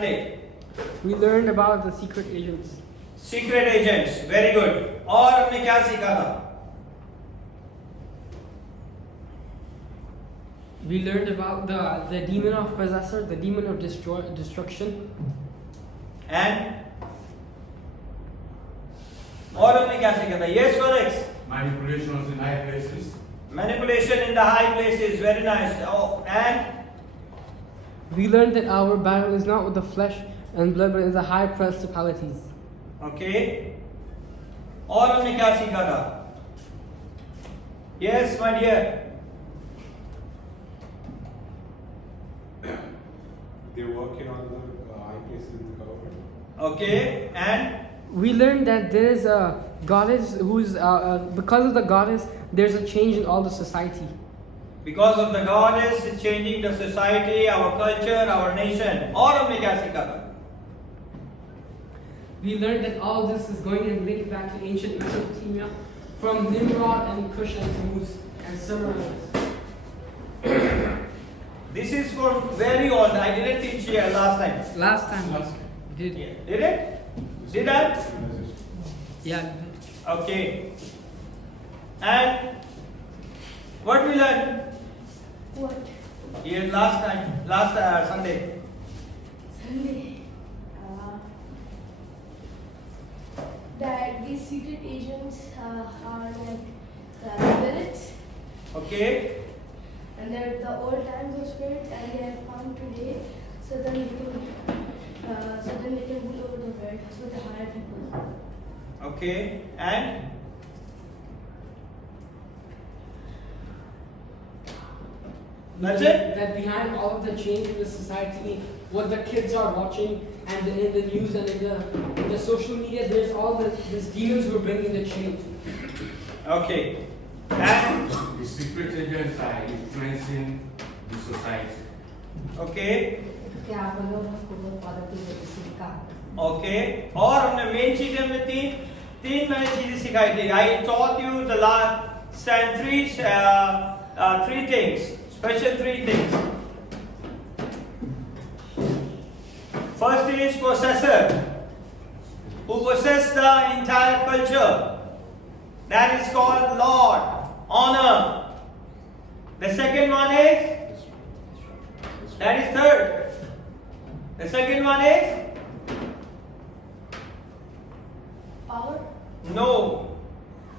We learned about the secret agents. Secret agents, very good. और हमने क्या सीखा था? We learned about the demon of possessor, the demon of destruction. And और हमने क्या सीखा था? Yes Felix. Manipulations in high places. Manipulation in the high places, very nice. And We learned that our battle is not with the flesh and blood, but in the high principalities. Okay, और हमने क्या सीखा था? Yes my dear. They're working on the high places in the government. Okay, and We learned that there is a goddess who's, because of the goddess, there's a change in all the society. Because of the goddess is changing the society, our culture, our nation. और हमने क्या सीखा था? We learned that all this is going and linked back to ancient Mesopotamia, from Nimrod and Cush and Tammuz and Semiramis. This is from very old. I didn't teach here last time. Last time Last we did. Did it? Did that? Yeah. Okay. And what we learned? What? Here last time, last Sunday. Sunday. That these secret agents are like spirits, Okay. and they're the old times of spirits, and they have come today, so then they can rule over the world, so they hire people. Okay. And that's it. That behind all of the change in the society, what the kids are watching, and in the news and in the social media, there's all these demons who are bringing the change. Okay. And The secret agents are influencing the society. okay. क्या आप लोग को politics सीखा Okay. और हमने main चीजें हमने तीन मैंने चीजें सिखाई थी. I taught you the last three things, special three things. First is possessor, who possess the entire culture. That is called Lord, honor. The second one is, that is third. The second one is, Power. no.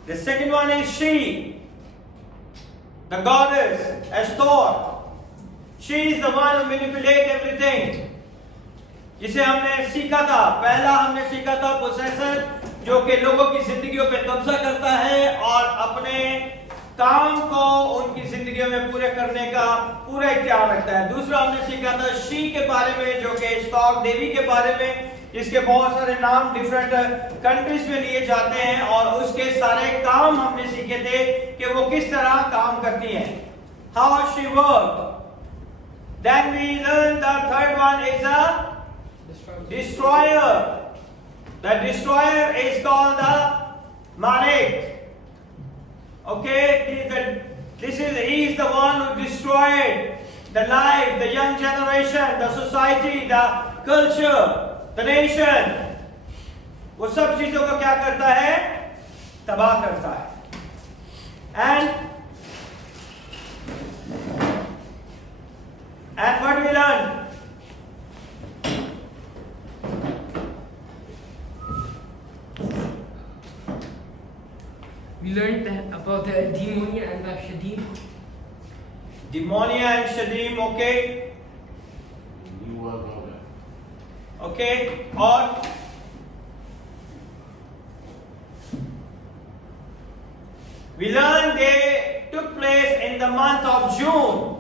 The second one is she, the goddess, Ashtor. She is the one who manipulates everything. जिसे हमने सीखा था, पहला हमने सीखा था पोसेसर, जो कि लोगों की जिंदगियों पे कब्जा करता है और अपने काम को उनकी जिंदगियों में पूरे करने का पूरा इख्तियार रखता है। दूसरा हमने सीखा था शी के बारे में, जो कि स्टॉक देवी के बारे में, जिसके बहुत सारे नाम डिफरेंट कंट्रीज में लिए जाते हैं, और उसके सारे काम हमने सीखे थे कि वो किस तरह काम करती हैं, how she work. Then we learn the third one is a destroyer. The destroyer is called the Malik. Okay, he is the one who destroyed the life, the young generation, the society, the culture, the nation. वो सब चीजों को क्या करता है? तबाह करता है. And what we learn? We learned about the demonia and the shadim. Demonia and Shadim, okay? New world order. Okay, और we learned they took place in the month of June.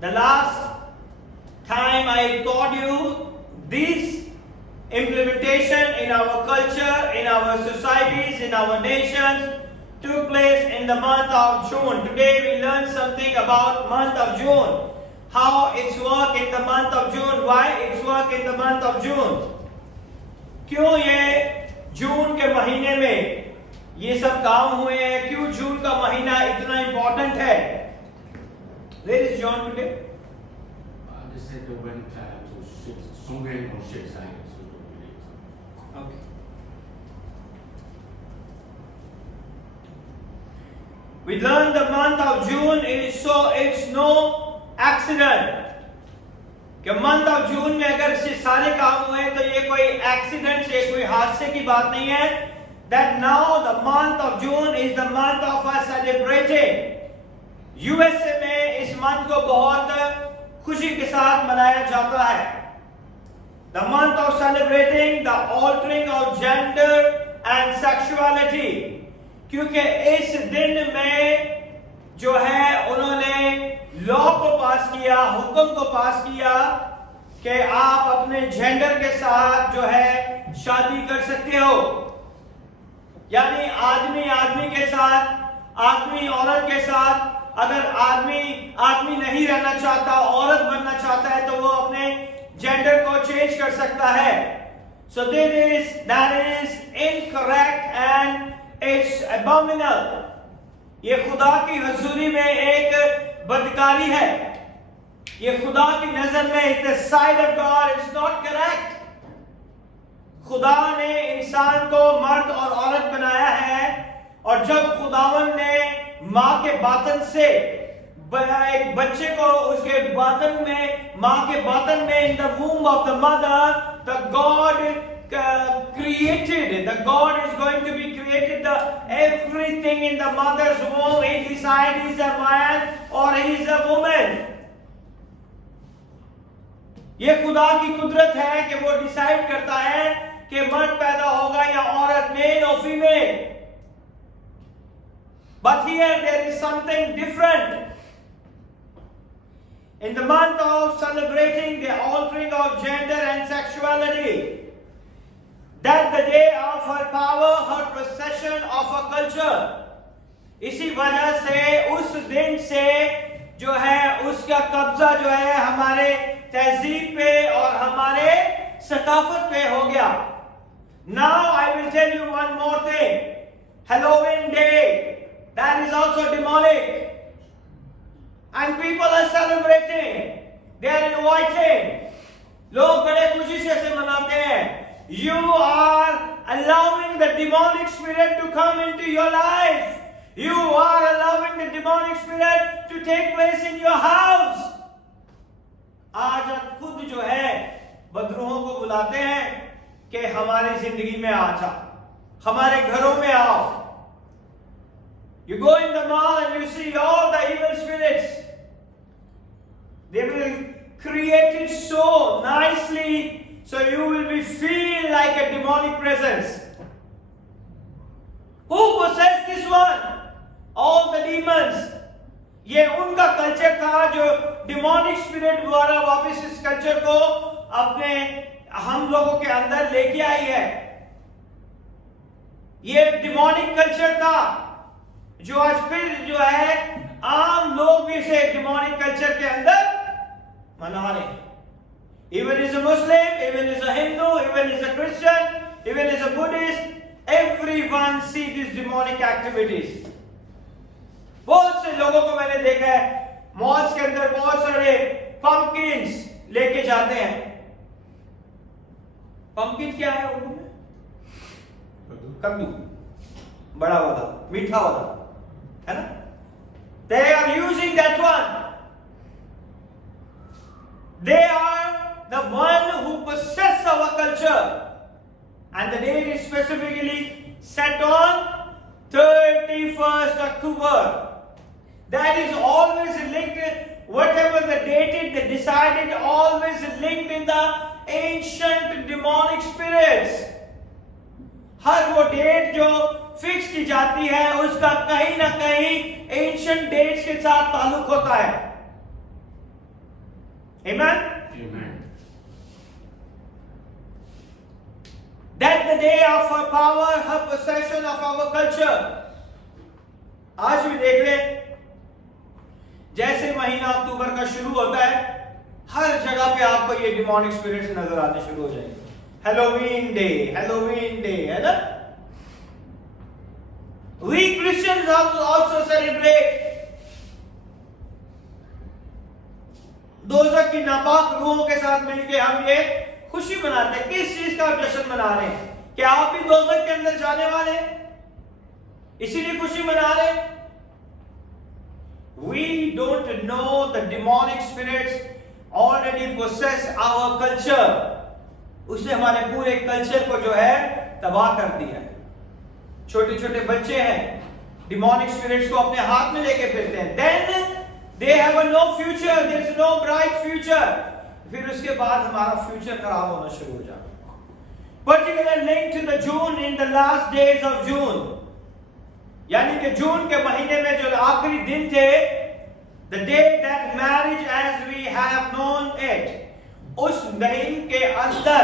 The last time I taught you this implementation in our culture, in our societies, in our nations took place in the month of June. Today we learned something about month of June. How it's work in the month of June. Why it's work in the month of June. क्यों ये जून के महीने में ये सब काम हुए हैं? क्यों जून का महीना इतना इंपॉर्टेंट है? Where is John today? They said they went to somewhere on Sheikh Zayed. Okay. We learned the month of June it's no accident. कि मंथ ऑफ जून में अगर से सारे काम हुए तो ये कोई एक्सीडेंट से कोई हादसे की बात नहीं है. That now the month of June is the month of us celebrating. USA में इस मंथ को बहुत खुशी के साथ मनाया जाता है. The month of celebrating the altering of gender and sexuality. क्योंकि इस दिन में जो है उन्होंने लॉ को पास किया, हुक्म को पास किया कि आप अपने जेंडर के साथ जो है शादी कर सकते हो. यानी आदमी आदमी के साथ, आदमी औरत के साथ. अगर आदमी आदमी नहीं रहना चाहता, औरत बनना चाहता है तो वो अपने जेंडर को चेंज कर सकता है. So that is incorrect and it's abominable. ये खुदा की हजूरी में एक बदकारी है. ये खुदा की नजर में in the sight of God it's not correct. खुदा ने इंसान को मर्द और औरत बनाया है और जब खुदावन ने माँ के बातन से एक बच्चे को उसके बातन में, माँ के बातन में in the womb of the mother, the God created, the God is going to be created everything in the mother's womb. He decided he's a man or he's a woman. ये खुदा की कुदरत है कि वो डिसाइड करता है कि मर्द पैदा होगा या औरत, मेल और female. But here there is something different. In the month of celebrating the altering of gender and sexuality, that the day of her power, her possession of her culture. इसी वजह से उस दिन से जो है उसका कब्जा जो है हमारे तहजीब पे और हमारे सकाफत पे हो गया. Now I will tell you one more thing. Halloween Day, that is also demonic. And people are celebrating. They are inviting. लोग बड़े खुशी से इसे मनाते हैं. You are allowing the demonic spirit to come into your life. You are allowing the demonic spirit to take place in your house. आज आप खुद जो है बदरूहों को बुलाते हैं कि हमारी जिंदगी में आ जा, हमारे घरों में आओ. You go in the mall and you see all the evil spirits. They will create it so nicely. So you will be feel like a demonic presence. Who possessed this one? All the demons. ये उनका culture था जो demonic spirit द्वारा वापस इस culture को अपने हम लोगों के अंदर लेके आई है. ये डिमोनिक कल्चर था जो आज फिर जो है आम लोग भी इसे डिमोनिक कल्चर के अंदर मना रहे हैं. Even as a Muslim, even as a Hindu, even as a Christian, even as a Buddhist, everyone see these demonic activities. बहुत से लोगों को मैंने देखा है मॉल्स के अंदर बहुत सारे पंपकिन्स लेके जाते हैं. पंपकिन क्या है उर्दू में? कद्दू, बड़ा वाला, मीठा वाला, है ना? They are using that one. They are the one who possess our culture, and the date is specifically set on 31st October. That is always linked, whatever the date they decided, always linked in the ancient demonic spirits. हर वो date जो fix की जाती है उसका कहीं ना कहीं ancient dates के साथ ताल्लुक होता है. Amen? Amen. That the day of her power, her possession of our culture. आज भी देख ले, जैसे महीना अक्टूबर का शुरू होता है हर जगह पे आपको ये डिमोनिक स्पिरिट्स नजर आने शुरू हो जाएंगे. हेलोवीन डे है ना? We Christians also celebrate दोजख की नापाक रूहों के साथ मिलकर हम ये खुशी मनाते हैं। किस चीज का आप जश्न मना रहे हैं? क्या आप भी दोजख के अंदर जाने वाले हैं, इसीलिए खुशी मना रहे हैं? We don't know the demonic spirits already possess our culture. उसने हमारे पूरे कल्चर को जो है तबाह कर दिया है। छोटे छोटे बच्चे हैं, demonic spirits को अपने हाथ में लेके फिरते हैं। Then they have a no future, there is no bright future. फिर उसके बाद हमारा फ्यूचर खराब होना शुरू हो जाता है। Particular link to the June in the last days of June, यानी कि जून के महीने में जो आखिरी दिन थे, the day that marriage as we have known it, उस दिन के अंदर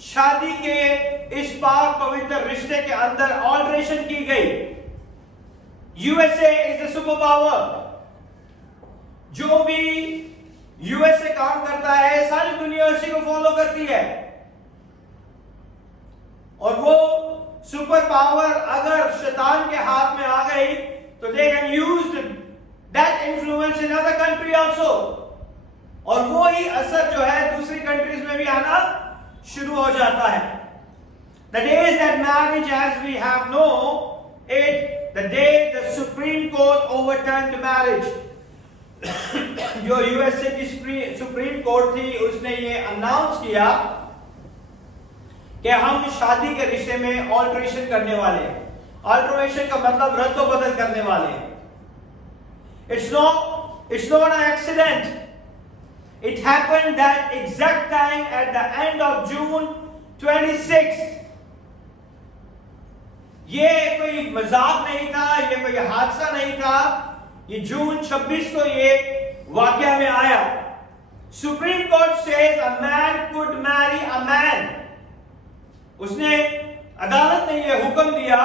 शादी के इस पाक पवित्र रिश्ते के अंदर ऑल्ट्रेशन की गई। USA is a super power. जो भी यूएसए काम करता है, सारी दुनिया उसी को फॉलो करती है। और वो सुपर पावर अगर शैतान के हाथ में आ गई तो they can use that influence in other country also, और वो ही असर जो है दूसरी कंट्रीज में भी आना शुरू हो जाता है। The days that marriage as we have known it, the day the Supreme Court overturned marriage, जो यूएसए की सुप्रीम कोर्ट थी, उसने ये अनाउंस किया कि हम शादी के रिश्ते में ऑल्ट्रेशन करने वाले हैं। ऑल्ट्रेशन का मतलब रद्द बदल करने वाले हैं। It's not an accident. It happened that exact time at the end of June 26th. ये कोई मजाक नहीं था, ये कोई हादसा नहीं था, ये जून 26 को ये वाकया में आया। Supreme court says a man could marry a man. उसने, अदालत ने ये हुक्म दिया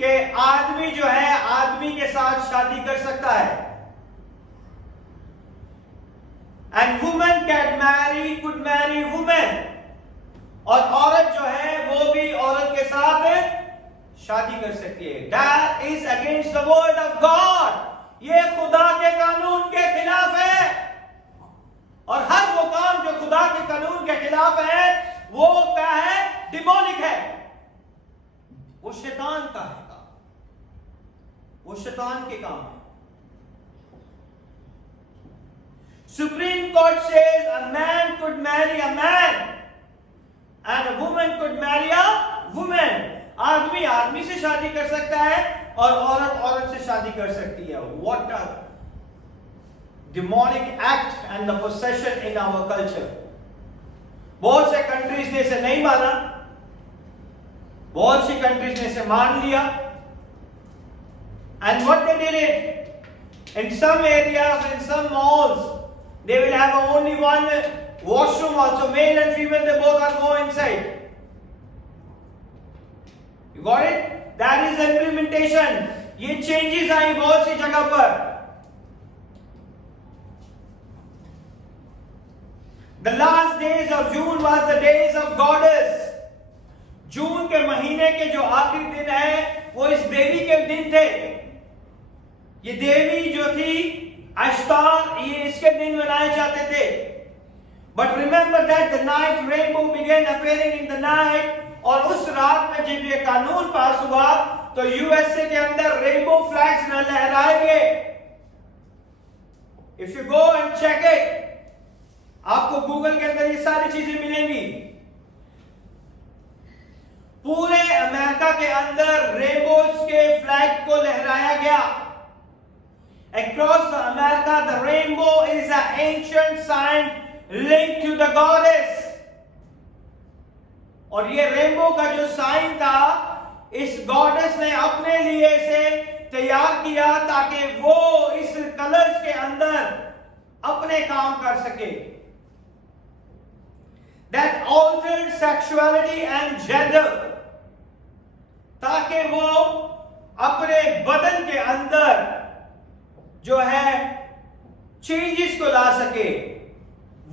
कि आदमी जो है आदमी के साथ शादी कर सकता है। And women could Mary women, और औरत जो है वो भी औरत के साथ शादी कर सकती है। That is against the word of God. ये खुदा के कानून के खिलाफ है, और हर वो काम जो खुदा के कानून के खिलाफ है वो क्या है? डिमोनिक है, वो शैतान का है काम, वो शैतान के काम है। Supreme court says a man could marry a man and a woman could marry a woman. आदमी आदमी से शादी कर सकता है और औरत औरत से शादी कर सकती है। What a demonic act and the possession in our culture. बहुत से कंट्रीज ने इसे नहीं माना, बहुत सी कंट्रीज ने इसे मान लिया। And what they did it, in some areas, in some malls, they will have only one washroom also, male and female, they both are go inside. You got it? That is implementation. ये changes आई बहुत सी जगह पर। The last days of June was the days of goddess. जून के महीने के जो आखिरी दिन है वो इस देवी के दिन थे। ये देवी जो थी अश्तार, ये इसके दिन मनाए जाते थे। But remember that the night rainbow began appearing in the night, और उस रात में जब ये कानून पास हुआ तो यूएसए के अंदर रेनबो फ्लैग्स न लहराएंगे। If you go and check it, आपको गूगल के अंदर ये सारी चीजें मिलेंगी। पूरे अमेरिका के अंदर रेनबोस के फ्लैग को लहराया गया। Across the America, the rainbow is an ancient sign linked to the goddess. और ये रेनबो का जो साइन था, इस गॉडेस ने अपने लिए इसे तैयार किया ताकि वो इस कलर्स के अंदर अपने काम कर सके। That altered sexuality and gender, ताकि वो अपने बदन के अंदर जो है चेंजेस को ला सके।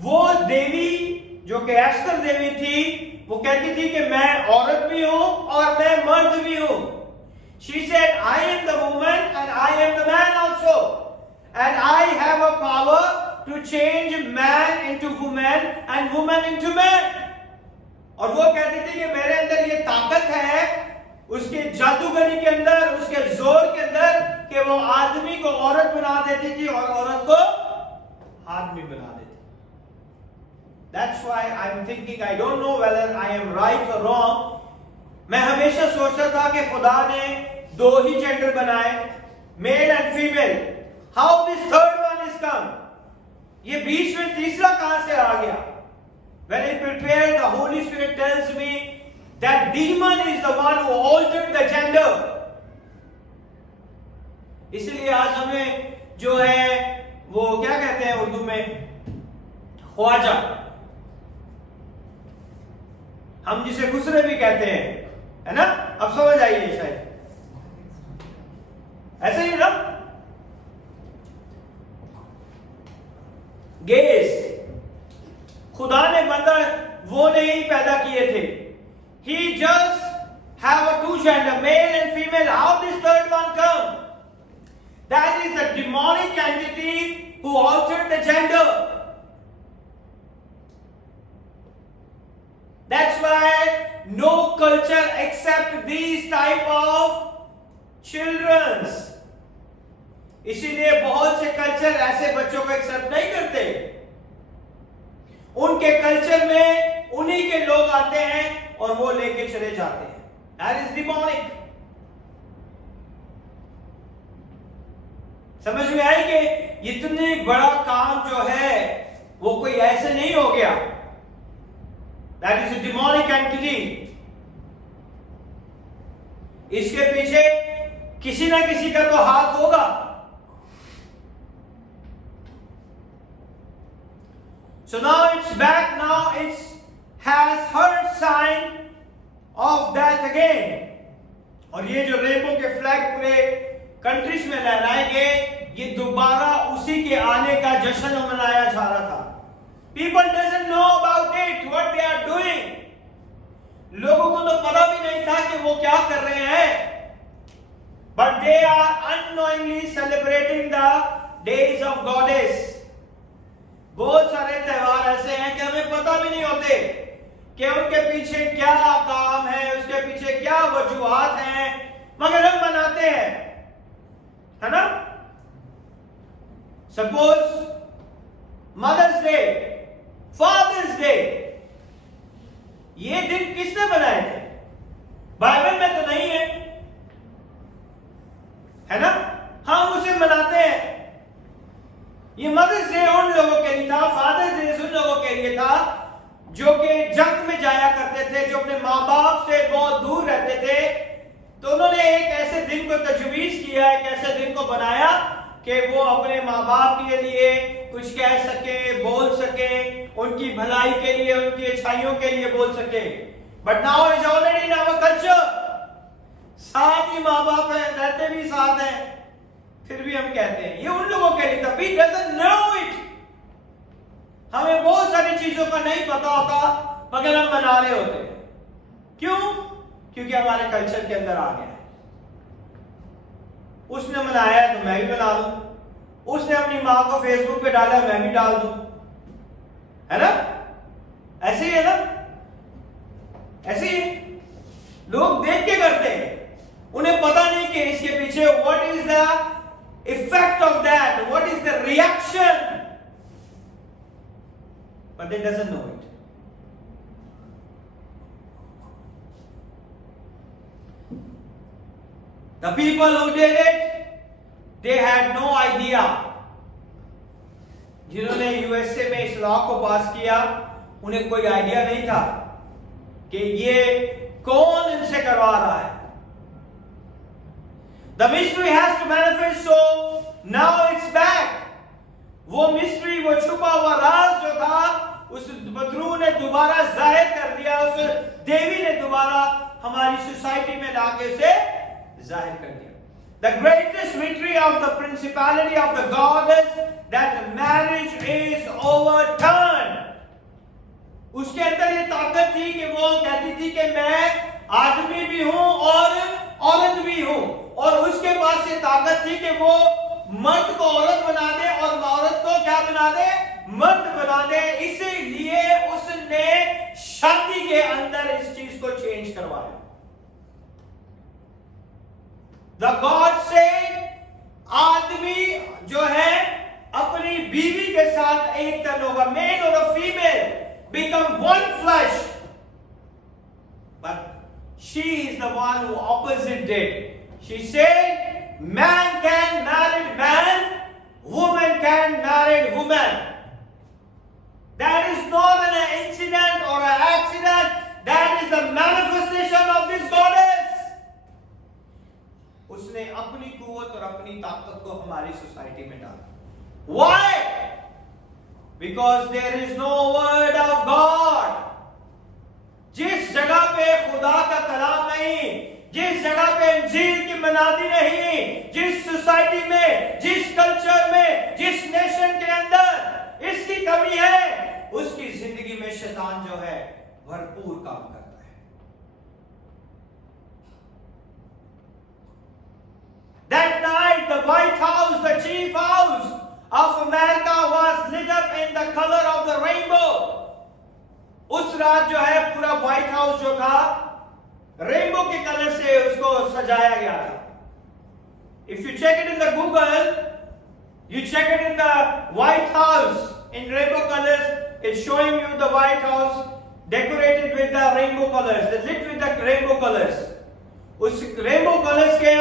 वो देवी जो कि एस्टर देवी थी, वो कहती थी कि मैं औरत भी हूं और मैं मर्द भी हूं। She said, I am the woman and I am the man also, and I have a power to change man into woman and woman into man. और वो कहती थी कि मेरे अंदर ये ताकत है, उसके जादूगरी के अंदर, उसके जोर के अंदर, कि वो आदमी को औरत बना देती थी और औरत को आदमी बना देती. That's why I'm thinking, I don't know whether I am right or wrong. मैं हमेशा सोचता था कि खुदा ने दो ही जेंडर बनाए, male and female. How this third one is come? ये बीच में तीसरा कहां से आ गया? When I prepared, the Holy Spirit tells me that demon is the one who altered the gender. इसलिए आज हमें जो है वो क्या कहते हैं उर्दू में, ख्वाजा, हम जिसे खुसरे भी कहते हैं, है ना? अब समझ आइए शायद ऐसे ही ना. गेज, खुदा ने बंदा वो नहीं पैदा किए थे. He just have a two gender, male and female. How this third one come? That is the demonic entity who altered the gender. That's why no culture accept these type of children. इसीलिए बहुत से culture ऐसे बच्चों को accept नहीं करते. उनके culture में उन्हीं के लोग आते हैं और वो लेके चले जाते हैं. That is demonic. समझ में आई कि इतनी बड़ा काम जो है वो कोई ऐसे नहीं हो गया. That is a demonic entity. इसके पीछे किसी ना किसी का तो हाथ होगा. So now it's back. Now it has her sign of that again. और ये जो रेनबो के फ्लैग पूरे कंट्रीज में लहराएंगे, ये दोबारा उसी के आने का जश्न मनाया जा रहा था. People doesn't know about it, what they are doing. लोगों को तो पता भी नहीं था कि वो क्या कर रहे हैं. But they are unknowingly celebrating the days of goddess. बहुत सारे त्योहार ऐसे हैं कि हमें पता भी नहीं होते कि उनके पीछे क्या काम है, उसके पीछे क्या वजूहात हैं, मगर हम मनाते हैं, है ना? Suppose mother's day, father's day, ये दिन किसने बनाए थे? बाइबल में तो नहीं है ना? हम उसे मनाते हैं. ये मदर्स डे उन लोगों के लिए था, फादर्स डे उन लोगों के लिए था जो कि जंग में जाया करते थे, जो अपने माँ बाप से बहुत दूर रहते थे. तो उन्होंने एक ऐसे दिन को तजवीज किया, एक ऐसे दिन को बनाया कि वो अपने माँ बाप के लिए कुछ कह सके, बोल सके, उनकी भलाई के लिए, उनकी अच्छाइयों के लिए बोल सके. But now is already in our culture. साथ ही माँ बाप है, रहते भी साथ हैं, फिर भी हम कहते हैं. ये उन लोगों के लिए था. We doesn't know it. हमें बहुत सारी चीजों का नहीं पता होता मगर हम मना रहे होते हैं. क्यों? क्योंकि हमारे कल्चर के अंदर आ गया है. उसने मनाया है तो मैं भी मना लूं. उसने अपनी माँ को फेसबुक पे डाला, मैं भी डाल दूं, है ना? ऐसे ही है ना? ऐसे ही लोग देख के करते हैं. उन्हें पता नहीं कि इसके पीछे what is the effect of that, what is the reaction, but they doesn't know it. The people who did it, they had no idea. जिन्होंने यूएसए में इस लॉ को पास किया, उन्हें कोई आइडिया नहीं था कि ये कौन इनसे करवा रहा है. The mystery has to manifest, so now it's back. वो मिस्ट्री, वो छुपा हुआ राज जो था, उस बदरू ने दोबारा जाहिर कर दिया, उस देवी ने दोबारा हमारी सोसाइटी में लाके उसे जाहिर कर दिया. The greatest victory of the principality of the goddess, that the marriage is overturned. उसके अंदर ये ताकत थी कि वो कहती थी कि मैं आदमी भी हूं और औरत भी हूं. और उसके पास ये ताकत थी कि वो मर्द को औरत बना दे और औरत को क्या बना दे, मर्द बना दे। इसीलिए उसने शादी के अंदर इस चीज को चेंज करवाया। द गॉड से आदमी जो है अपनी बीवी के साथ एक तन होगा, मेल और female become one flash, but she is the one who opposite did. She said man can marry man, woman can marry woman. That is not an incident or an accident, that is the manifestation of this goddess. उसने अपनी कुव्वत और अपनी ताकत को हमारी society में डाला। Why? Because there is no word of God. जिस जगह पे खुदा का कलाम नहीं, जिस जगह पे इंजील की मनादी नहीं, जिस सोसाइटी में, जिस कल्चर में, जिस नेशन के अंदर इसकी कमी है, उसकी जिंदगी में शैतान जो है भरपूर काम करता है। That night the White House, the chief house of America was lit up in the color of the rainbow. उस रात जो है पूरा व्हाइट हाउस जो था रेनबो के कलर से उसको सजाया गया था। If you check it in the Google, you check it in the White House in rainbow colors, it's showing you the White House decorated with the rainbow colors, the lit with the rainbow colors. उस rainbow colours के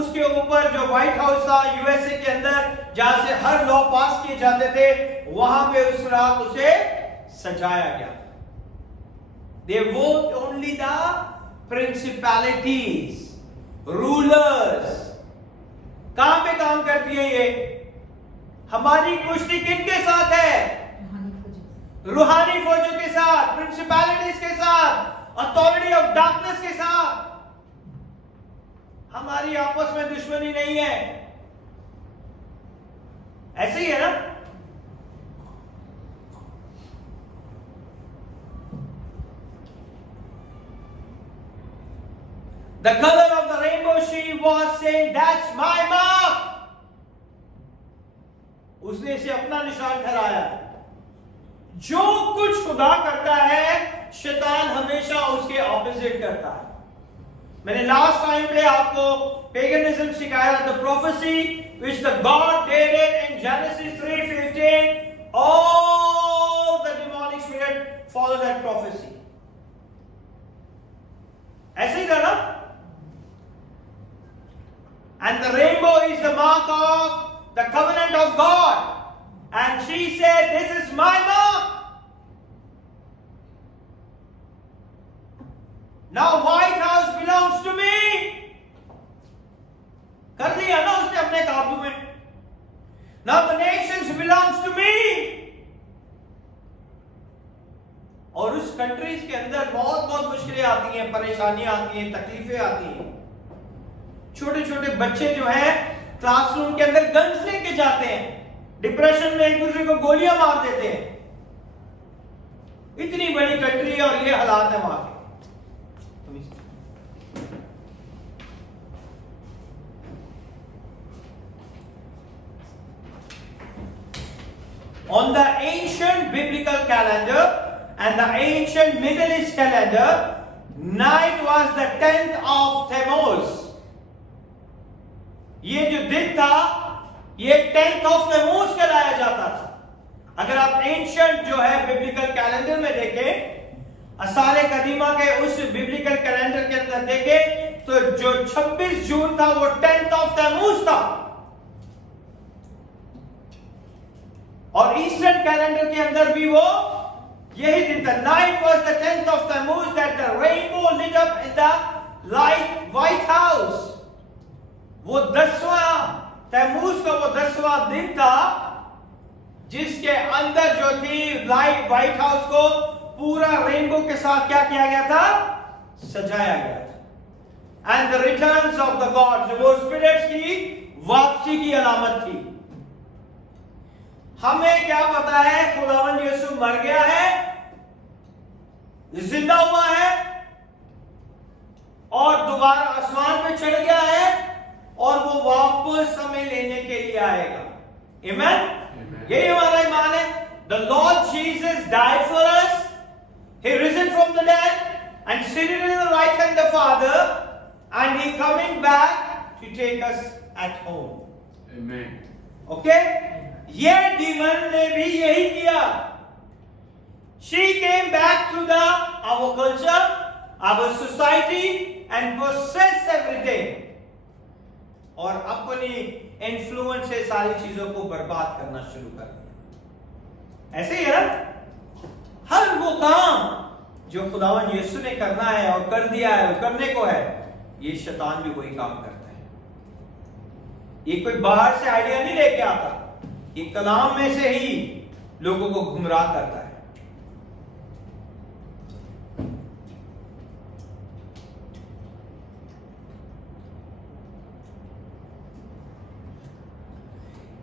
उसके ऊपर जो white house था USA के अंदर, जहां से हर लॉ पास किए जाते थे, वहां पे उस रात उसे सजाया गया। They worked only the principalities, rulers. कहां पे काम करती है ये? हमारी कुश्ती किनके साथ है? रूहानी फौजों के साथ, प्रिंसिपैलिटीज के साथ, अथॉरिटी ऑफ डार्कनेस के साथ। हमारी आपस में दुश्मनी नहीं है। ऐसे ही है ना? The color of the rainbow, she was saying, that's my mark. उसने इसे अपना निशान ठहराया। जो कुछ खुदा करता है, शैतान हमेशा उसके ऑपोजिट करता है। मैंने लास्ट टाइम पे आपको पेगनिज्म सिखाया, the prophecy which the God did in Genesis 3:15, all the demonic spirit follow that prophecy. ऐसे ही था ना? And the rainbow is the mark of the covenant of God. And she said, this is my mark. Now White House belongs to me. कर लिया ना उसने अपने काबू में। Now the nations belongs to me. और उस कंट्रीज के अंदर बहुत बहुत मुश्किलें आती हैं, परेशानियां आती हैं, तकलीफें आती हैं। छोटे छोटे बच्चे जो हैं क्लासरूम के अंदर गन्स लेके जाते हैं, डिप्रेशन में एक दूसरे को गोलियां मार देते हैं। इतनी बड़ी कंट्री है और ये हालात है वहां के। On the ancient biblical calendar and the ancient Middle East calendar, night was the 10th of Tammuz. ये जो दिन था, ये 10th of Tammuz कहलाया जाता था। अगर आप एंशिएंट जो है बिब्लिकल कैलेंडर में देखें, असारे कदीमा के उस बिब्लिकल कैलेंडर के अंदर देखें, तो जो 26 जून था वो 10th of Tammuz था। और ईस्टर्न कैलेंडर के अंदर भी वो यही दिन था। Night was the 10th of Tammuz that the rainbow lit up in the light White House. वो 10वां तैमूज का वो 10वां दिन था जिसके अंदर जो थी लाइट व्हाइट हाउस को पूरा रेनबो के साथ क्या किया गया था? सजाया गया था। And the returns of the gods, वो स्पिरिट्स की वापसी की अलामत थी। हमें क्या पता है? खुदावंद यीशु मर गया है, जिंदा हुआ है और दोबारा आसमान पे चढ़ गया है और वो वापस हमें लेने के लिए आएगा। Amen? Amen. यही हमारा ईमान है। The Lord Jesus died for us. He risen from the dead and seated in the right hand of the Father, and He coming back to take us at home. Amen. Okay? ये demon ने भी यही किया। She came back to our culture, our society, and possessed everything. और अपनी influence से सारी चीजों को बर्बाद करना शुरू कर दिया। ऐसे ही है ना? हर वो काम जो खुदावंद यीशु ने करना है और कर दिया है और करने को है, ये शैतान भी वही काम करता है। ये कोई बाहर से आइडिया नहीं लेके आता, ये कलाम में से ही लोगों को गुमराह करता है।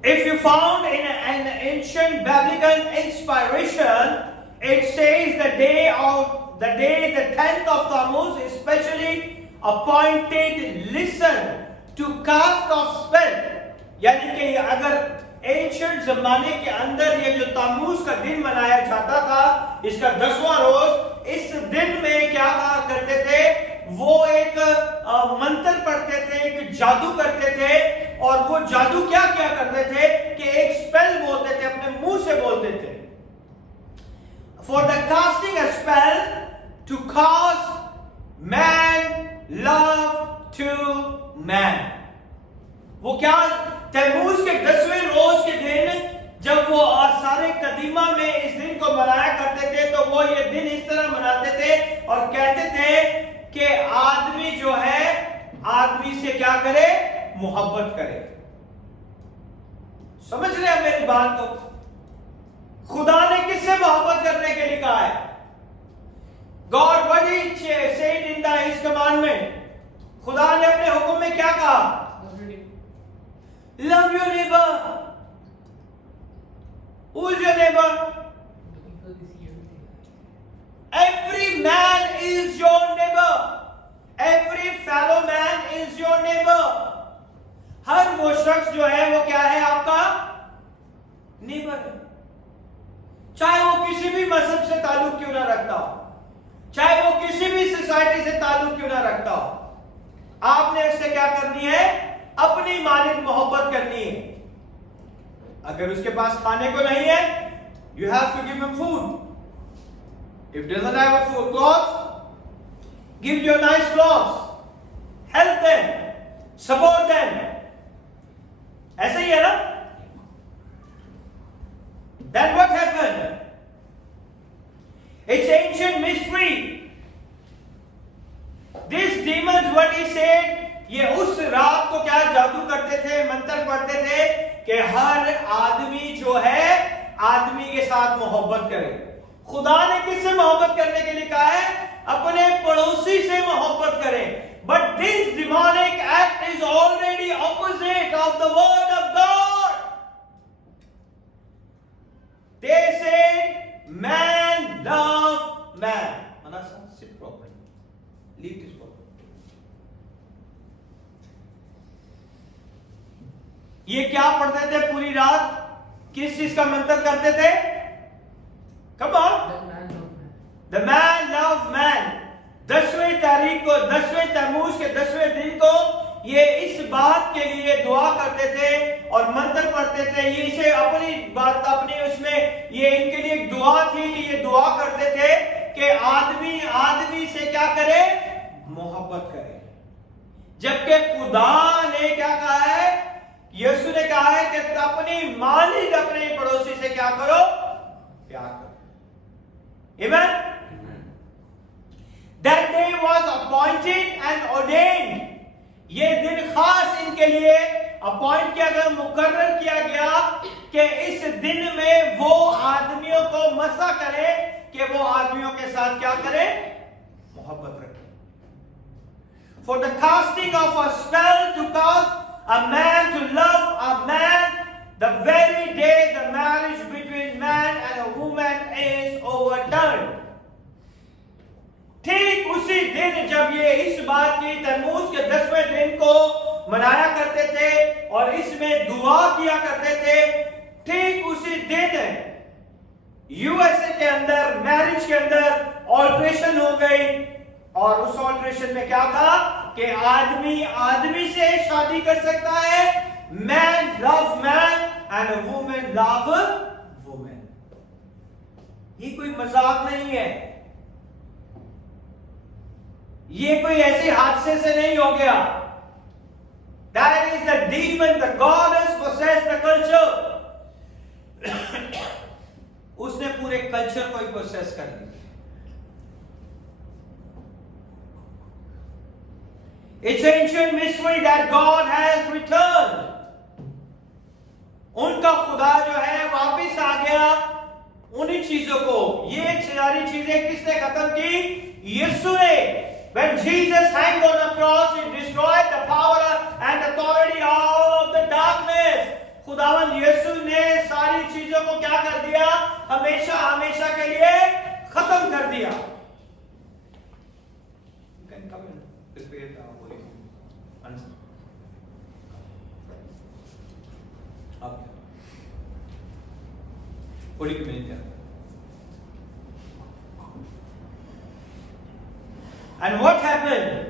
If you found in an ancient Babylonian inspiration, it says the 10th of Tammuz, especially appointed listen to cast off spell. यानी कि अगर एंशियंट जमाने के अंदर ये जो तामूज का दिन मनाया जाता था, इसका 10वां रोज, इस दिन में क्या कहा करते थे, वो एक मंत्र पढ़ते थे, एक जादू करते थे। और वो जादू क्या क्या करते थे कि एक स्पेल बोलते थे, अपने मुंह से बोलते थे। For the casting a spell to cause man love to man. वो क्या, तैमूज के 10वें रोज के दिन जब वो सारे कदीमा में इस दिन को मनाया करते थे, तो वो ये दिन इस तरह मनाते थे और कहते थे कि आदमी जो है, आदमी से क्या करे, मोहब्बत करे। समझ रहे हैं मेरी बात को? खुदा ने किससे मोहब्बत करने के लिए कहा है? God what he said in his commandment. खुदा ने अपने हुक्म में क्या कहा? Love your neighbor. Who is your neighbor? Every man is your neighbor. Every fellow man is your neighbor. हर वो शख्स जो है वो क्या है, आपका नेबर है। चाहे वो किसी भी मजहब से ताल्लुक क्यों ना रखता हो, चाहे वो किसी भी सोसाइटी से ताल्लुक क्यों ना रखता हो, आपने उससे क्या करनी है, अपनी मानिंद मोहब्बत करनी है। अगर उसके पास खाने को नहीं है, you have to give him food. If doesn't have a food, clothes, give your nice clothes, help them, support them. ऐसे ही है ना? Then what happened? It's ancient mystery. These demons, what he said, ये उस रात को क्या जादू करते थे, मंत्र पढ़ते थे कि हर आदमी जो है, आदमी के साथ मोहब्बत करे। खुदा ने किससे मोहब्बत करने के लिए कहा है? अपने पड़ोसी से मोहब्बत करें। But this demonic act is already opposite of the word of God. They said, man love man. Manasa, sit properly. Leave this book. ये क्या पढ़ते थे पूरी रात? किस चीज का मंत्र करते थे? Come on. The man love man. 10वीं तारीख को, 10वें तैमूज के 10वें दिन को ये इस बात के लिए दुआ करते थे और मंत्र पढ़ते थे। ये इसे अपनी बात, अपनी उसमें ये इनके लिए एक दुआ थी कि ये दुआ करते थे कि आदमी आदमी से क्या करे, मोहब्बत करे। जबकि खुदा ने क्या कहा है, यीशु ने कहा है कि अपनी मालिक अपने पड़ोसी से क्या करो, प्यार करो। Amen? That day was appointed and ordained. ये दिन खास इनके लिए अपॉइंट किया गया, मुकर्रर किया गया कि इस दिन में वो आदमियों को मसा करे कि वो आदमियों के साथ क्या करे, मोहब्बत रखे। For the casting of a spell to cause a man to love a man, the very day the marriage between man and a woman is overturned. ठीक उसी दिन जब ये इस बात की तैमूज के 10वें दिन को मनाया करते थे और इसमें दुआ किया करते थे। ठीक उसी दिन यूएसए के अंदर मैरिज के अंदर ऑल्ट्रेशन हो गई और उस ऑल्ट्रेशन में क्या था कि आदमी आदमी से शादी कर सकता है, man love man and women love women. ये कोई मजाक नहीं है, ये कोई ऐसे हादसे से नहीं हो गया। That is the demon, the goddess possessed the culture. उसने पूरे कल्चर को ही पोसेस कर दिया। It's ancient mystery that God has returned. उनका खुदा जो है वापिस आ गया उन्हीं चीजों को। ये सारी चीजें किसने खत्म की? यीशु ने। When Jesus hung on the cross, he destroyed the power and authority of the darkness. खुदावन यीशु ने सारी चीजों को क्या कर दिया? हमेशा हमेशा के लिए खत्म कर दिया। You can come in. This way is Holy Answer. Up. Holy Communion. And what happened?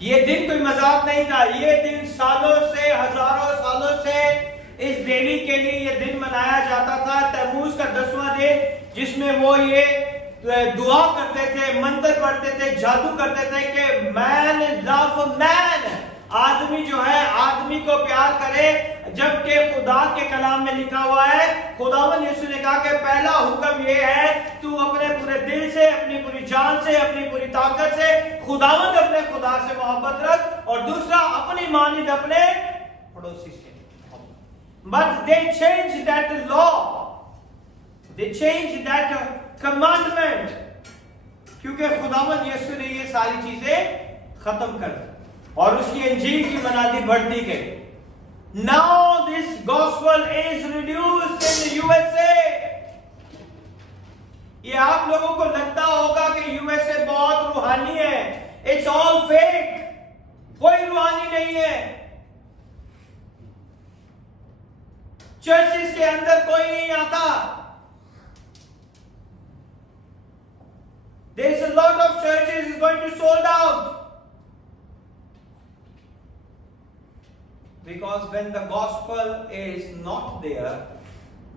ये दिन कोई मजाक नहीं था। ये दिन सालों से, हजारों सालों से इस देवी के लिए ये दिन मनाया जाता था। तैमूज का 10वां दिन, जिसमें वो ये दुआ करते थे, मंत्र पढ़ते थे, जादू करते थे कि मैन लव मैन, आदमी जो है आदमी को प्यार करे। जबकि खुदा के कलाम में लिखा हुआ है, खुदावन यीशु ने कहा कि पहला हुक्म ये है, तू अपने पूरे दिल से, अपनी पूरी जान से, अपनी पूरी ताकत से खुदावन अपने खुदा से मोहब्बत रख, और दूसरा अपनी मानिंद अपने पड़ोसी से। But they changed that law, they changed that commandment, क्योंकि खुदावन यीशु ने ये सारी चीजें खत्म कर दी और उसकी इंजील की मनादी बढ़ती गई। Now this gospel is reduced in the USA. ये आप लोगों को लगता होगा कि यूएसए बहुत रूहानी है। It's all fake. कोई रूहानी नहीं है। चर्चिस के अंदर कोई नहीं आता। There is a lot of churches is going to sold out. Because when the gospel is not there,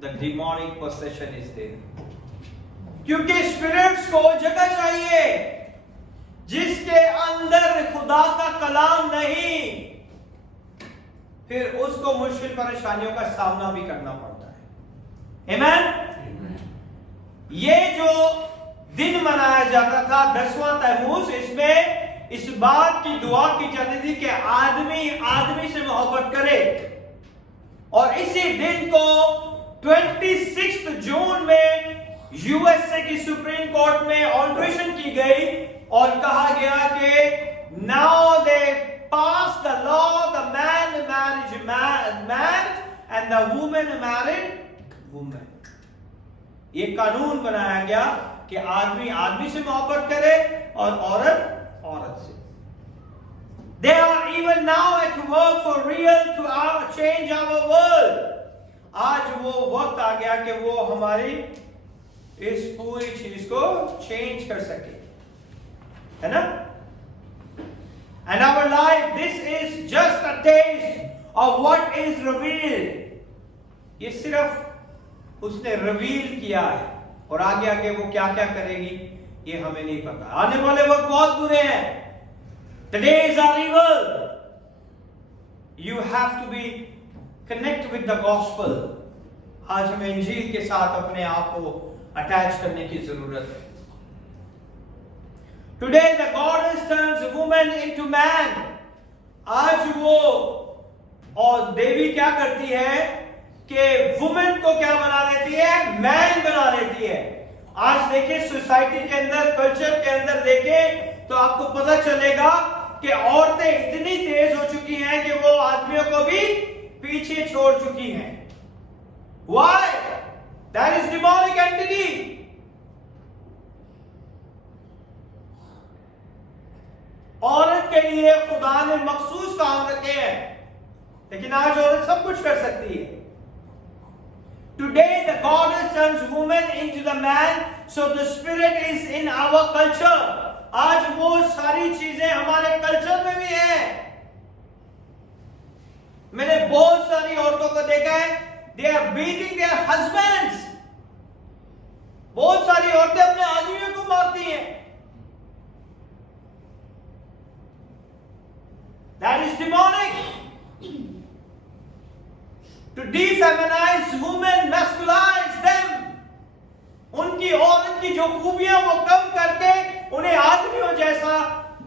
the demonic possession is there. क्योंकि स्पिरिट्स को जगह चाहिए। जिसके अंदर खुदा का कलाम नहीं, फिर उसको मुश्किल परेशानियों का सामना भी करना पड़ता है। आमीन। ये जो दिन मनाया जाता था 10वां तैमूज, इसमें इस बात की दुआ की जाती थी कि आदमी आदमी से मोहब्बत करे। और इसी दिन को 26 जून में यूएसए की सुप्रीम कोर्ट में ऑल्ट्रेशन की गई और कहा गया कि now they pass the law, the man marriage man and the women married women. ये कानून बनाया गया कि आदमी आदमी से मोहब्बत करे और औरत औरत से। They are even now at work for real to change our world. आज वो वक्त आ गया कि वो हमारी इस पूरी चीज को चेंज कर सके, है ना? And our life, this is just a taste of what is revealed. ये सिर्फ उसने रिवील किया है और आगे आगे वो क्या क्या करेगी ये हमें नहीं पता। आने वाले वक्त बहुत बुरे हैं। The days are evil. You have to be connect with the gospel. आज हमें इंजील के साथ अपने आप को अटैच करने की जरूरत है। Today the goddess turns woman into man. आज वो और देवी क्या करती है कि वुमेन को क्या बना लेती है? मैन बना लेती है। आज देखिए सोसाइटी के अंदर, कल्चर के अंदर देखें तो आपको पता चलेगा कि औरतें इतनी तेज हो चुकी हैं कि वो आदमियों को भी पीछे छोड़ चुकी हैं। Why? That is demonic entity. औरत के लिए खुदा ने मखसूस काम रखे हैं, लेकिन आज औरत सब कुछ कर सकती है। Today the goddess turns woman into the man, so the spirit is in our culture. आज वो सारी चीजें हमारे कल्चर में भी है। मैंने बहुत सारी औरतों को देखा है, they are beating their husbands. बहुत सारी औरतें अपने आदमियों को मारती हैं। That is demonic. To defeminize women, masculinize them. उनकी औरत की जो खूबियां वो कम करके उन्हें आदमियों जैसा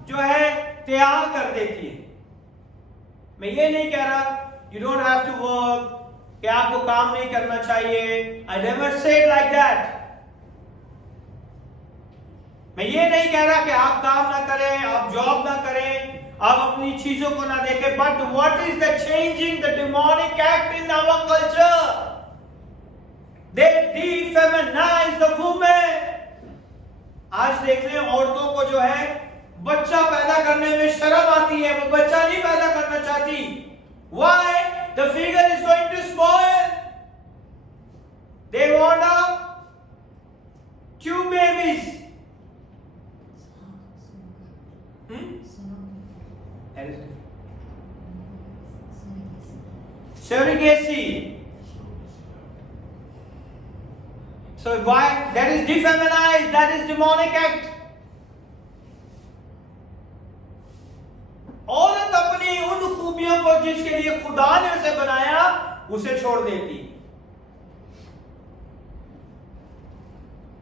जो है तैयार कर देती है। मैं ये नहीं कह रहा you don't have to work, कि आपको काम नहीं करना चाहिए। I never said like that. मैं ये नहीं कह रहा कि आप काम ना करें, आप जॉब ना करें, आप अपनी चीजों को ना देखें, but what is the changing the demonic act in our culture? They defeminize the woman. आज देख रहे हैं औरतों को जो है बच्चा पैदा करने में शर्म आती है, वो बच्चा नहीं पैदा करना चाहती। Why? The figure is going to spoil. They want a two babies. Surrogacy. So why? That is defeminized. That is demonic act. औरत अपनी उन खूबियों को जिसके लिए खुदा ने उसे बनाया उसे छोड़ देती।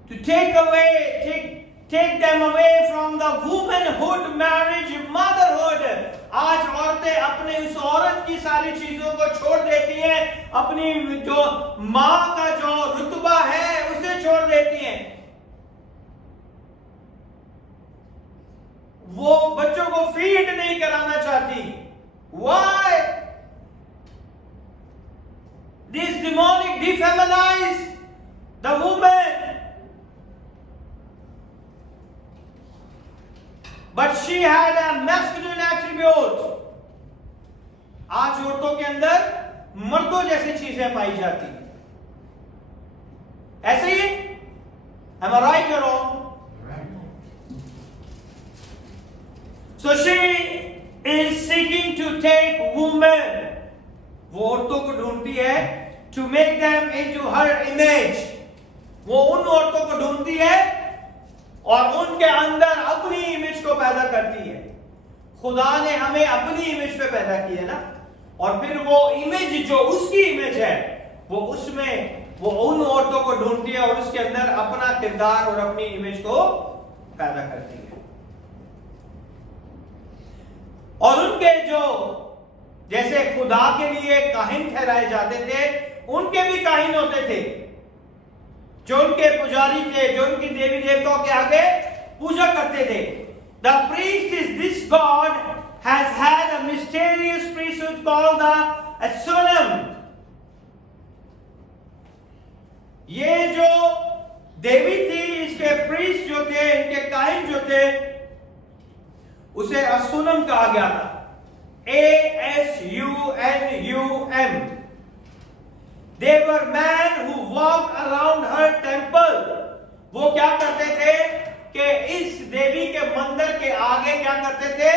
To take them away from the womanhood, marriage, motherhood. आज औरतें अपने उस औरत की सारी चीजों को छोड़ देती हैं, अपनी जो मां का जो रुतबा है उसे छोड़ देती हैं। वो बच्चों को फीड नहीं कराना चाहती। Why? This demonic defeminize the woman. But she had a masculine attribute. आज औरतों के अंदर मर्दों जैसी चीजें पाई जाती हैं। ऐसे ही? Am I right or wrong? So she is seeking to take women. वो औरतों को ढूंढती है to make them into her image. वो उन औरतों को ढूंढती है और उनके अंदर अपनी इमेज को पैदा करती है। खुदा ने हमें अपनी इमेज पे पैदा किया है ना, और फिर वो इमेज जो उसकी इमेज है वो उसमें वो उन औरतों को ढूंढती है और उसके अंदर अपना किरदार और अपनी इमेज को पैदा करती है। और उनके जो जैसे खुदा के लिए काहिन ठहराए जाते थे, उनके भी काहिन होते थे जो उनके पुजारी थे, जो उनकी देवी देवताओं के आगे पूजा करते थे। The priest is this God has had a mysterious priesthood called the Asulam. ये जो देवी थी, इसके प्रीस्ट जो थे, इनके काहिन जो थे, उसे असुनम कहा गया था। ASUNUM. They were men who walked around her temple. वो क्या करते थे कि इस देवी के मंदिर के आगे क्या करते थे?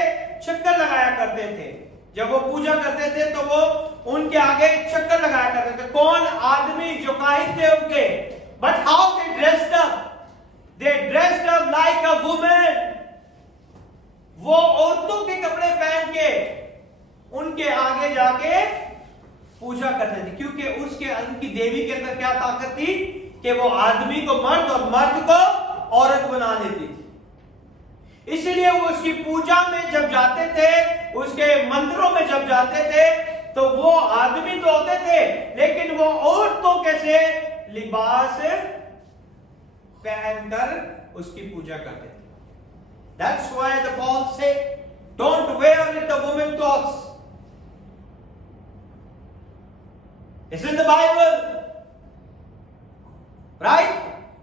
चक्कर लगाया करते थे। जब वो पूजा करते थे तो वो उनके आगे चक्कर लगाया करते थे। कौन? आदमी जो काहिन थे उनके। But how they dressed up? They dressed up like a woman. वो औरतों के कपड़े पहन के उनके आगे जाके पूजा करते थे, क्योंकि उसके उनकी देवी के अंदर क्या ताकत थी कि वो आदमी को मर्द और मर्द को औरत बना देती थी। इसलिए वो उसकी पूजा में जब जाते थे, उसके मंदिरों में जब जाते थे, तो वो आदमी तो होते थे लेकिन वो औरतों के से लिबास पहनकर उसकी पूजा करते थे। That's why the Paul said, don't wear it the woman clothes. It's in the Bible, right?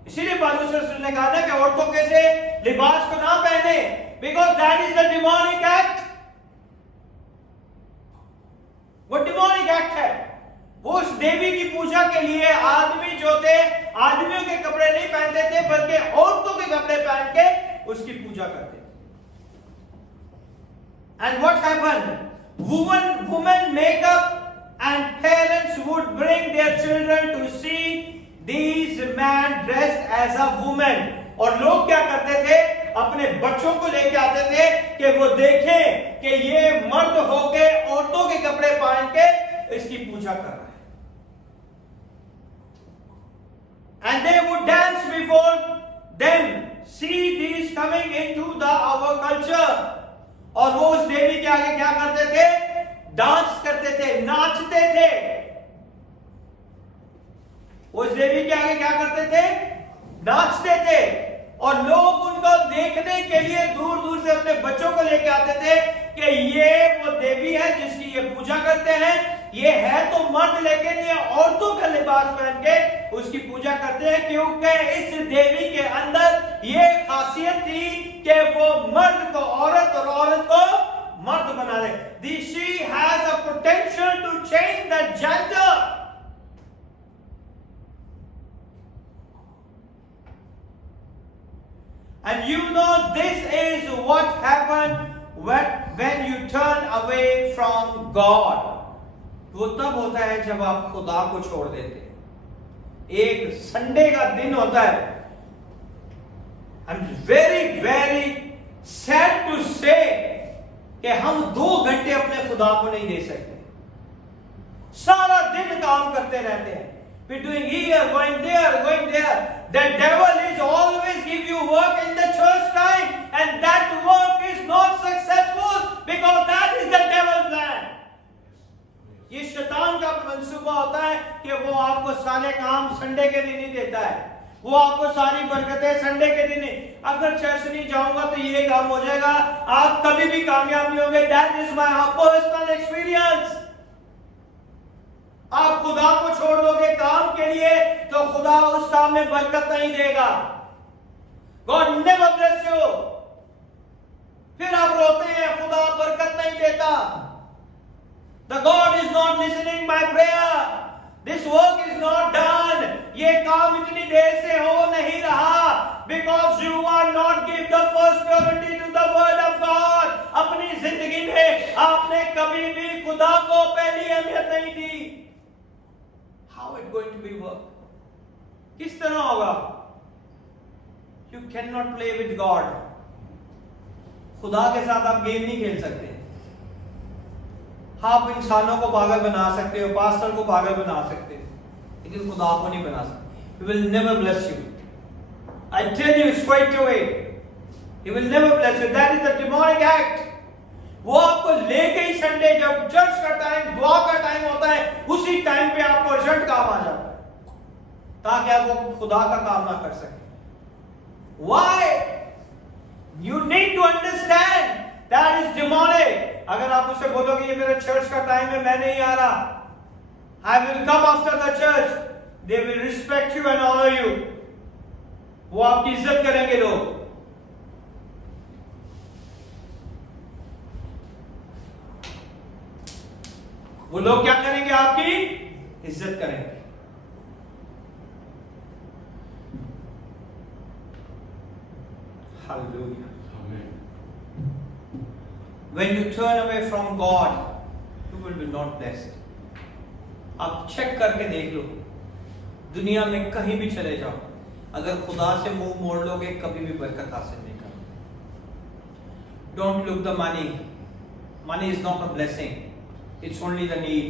इसीलिए पौलुस रसूल ने कहा ना कि औरतों के से लिबास को ना पहने, because that is the demonic act. वो डिमोनिक एक्ट है। वो उस देवी की पूजा के लिए आदमी जो थे, आदमियों के कपड़े नहीं पहनते थे, बल्कि औरतों के कपड़े पहन के उसकी पूजा करते थे। And what happened? Women makeup, and parents would bring their children to see these men dressed as a woman. और लोग क्या करते थे? अपने बच्चों को लेके आते थे कि वो देखें कि ये मर्द होके औरतों के कपड़े पहन के इसकी पूजा कर रहा है। And they would dance before them. See these coming into our culture. और वो उस देवी के आगे क्या करते थे? डांस करते थे, नाचते थे। उस देवी के आगे क्या करते थे? नाचते थे। और लोग उनको देखने के लिए दूर दूर से अपने बच्चों को लेके आते थे कि ये वो देवी है जिसकी ये पूजा करते हैं। ये है तो मर्द, लेकिन ये औरतों का लिबास पहन के उसकी पूजा करते हैं, क्योंकि इस देवी के अंदर ये खासियत थी कि वो मर्द को औरत और औरत को मर्द बना दे। She has a potential to change the gender. And you know this is what happened when you turn away from God. वो तब होता है जब आप खुदा को छोड़ देते हैं। एक संडे का दिन होता है। I'm very very sad to say कि हम 2 घंटे अपने खुदा को नहीं दे सकते। सारा दिन काम करते रहते हैं। We're doing here, going there, going there. The devil is always give you work in the church time, and that work is not successful because that is the devil's plan. ये शैतान का मंसूबा होता है कि वो आपको सारे काम संडे के दिन ही देता है। वो आपको सारी बरकतें संडे के दिन ही, अगर चर्च नहीं जाऊंगा तो ये काम हो जाएगा, आप कभी भी कामयाब नहीं होंगे। That is my personal experience. आप खुदा को छोड़ दोगे काम के लिए तो खुदा उस काम में बरकत नहीं देगा। God never bless you. फिर आप रोते हैं खुदा बरकत नहीं देता। The God is not listening my prayer. This work is not done. ये काम इतनी देर से हो नहीं रहा because you are not give the first priority to the word of God. अपनी जिंदगी में आपने कभी भी खुदा को पहली अहमियत नहीं दी। How it going to be work? किस तरह होगा? You cannot play with God. खुदा के साथ आप गेम नहीं खेल सकते। आप इंसानों को पागल बना सकते हो, पास्टर को पागल बना सकते हो, लेकिन खुदा को नहीं बना सकते। He will never bless you. I tell you straight away. He will never bless you. That is the demonic act. वो आपको लेके ही संडे जब चर्च का टाइम, दुआ का टाइम होता है, उसी टाइम पे आपको अर्जेंट काम आ जाता है ताकि आप वो खुदा का काम ना कर सके। Why? You need to understand that is demonic. अगर आप उससे बोलोगे ये मेरा चर्च का टाइम है, मैं नहीं आ रहा, I will come after the church. They will respect you and honor you. वो आपकी इज्जत करेंगे लोग। वो लोग क्या करेंगे? आपकी इज्जत करेंगे। Hallelujah. When you turn away from God, you will be not blessed. आप चेक करके देख लो, दुनिया में कहीं भी चले जाओ, अगर खुदा से मुंह मोड़ लोगे कभी भी बरकत हासिल नहीं करोगे। Don't look the money. Money is not a blessing. It's only the need.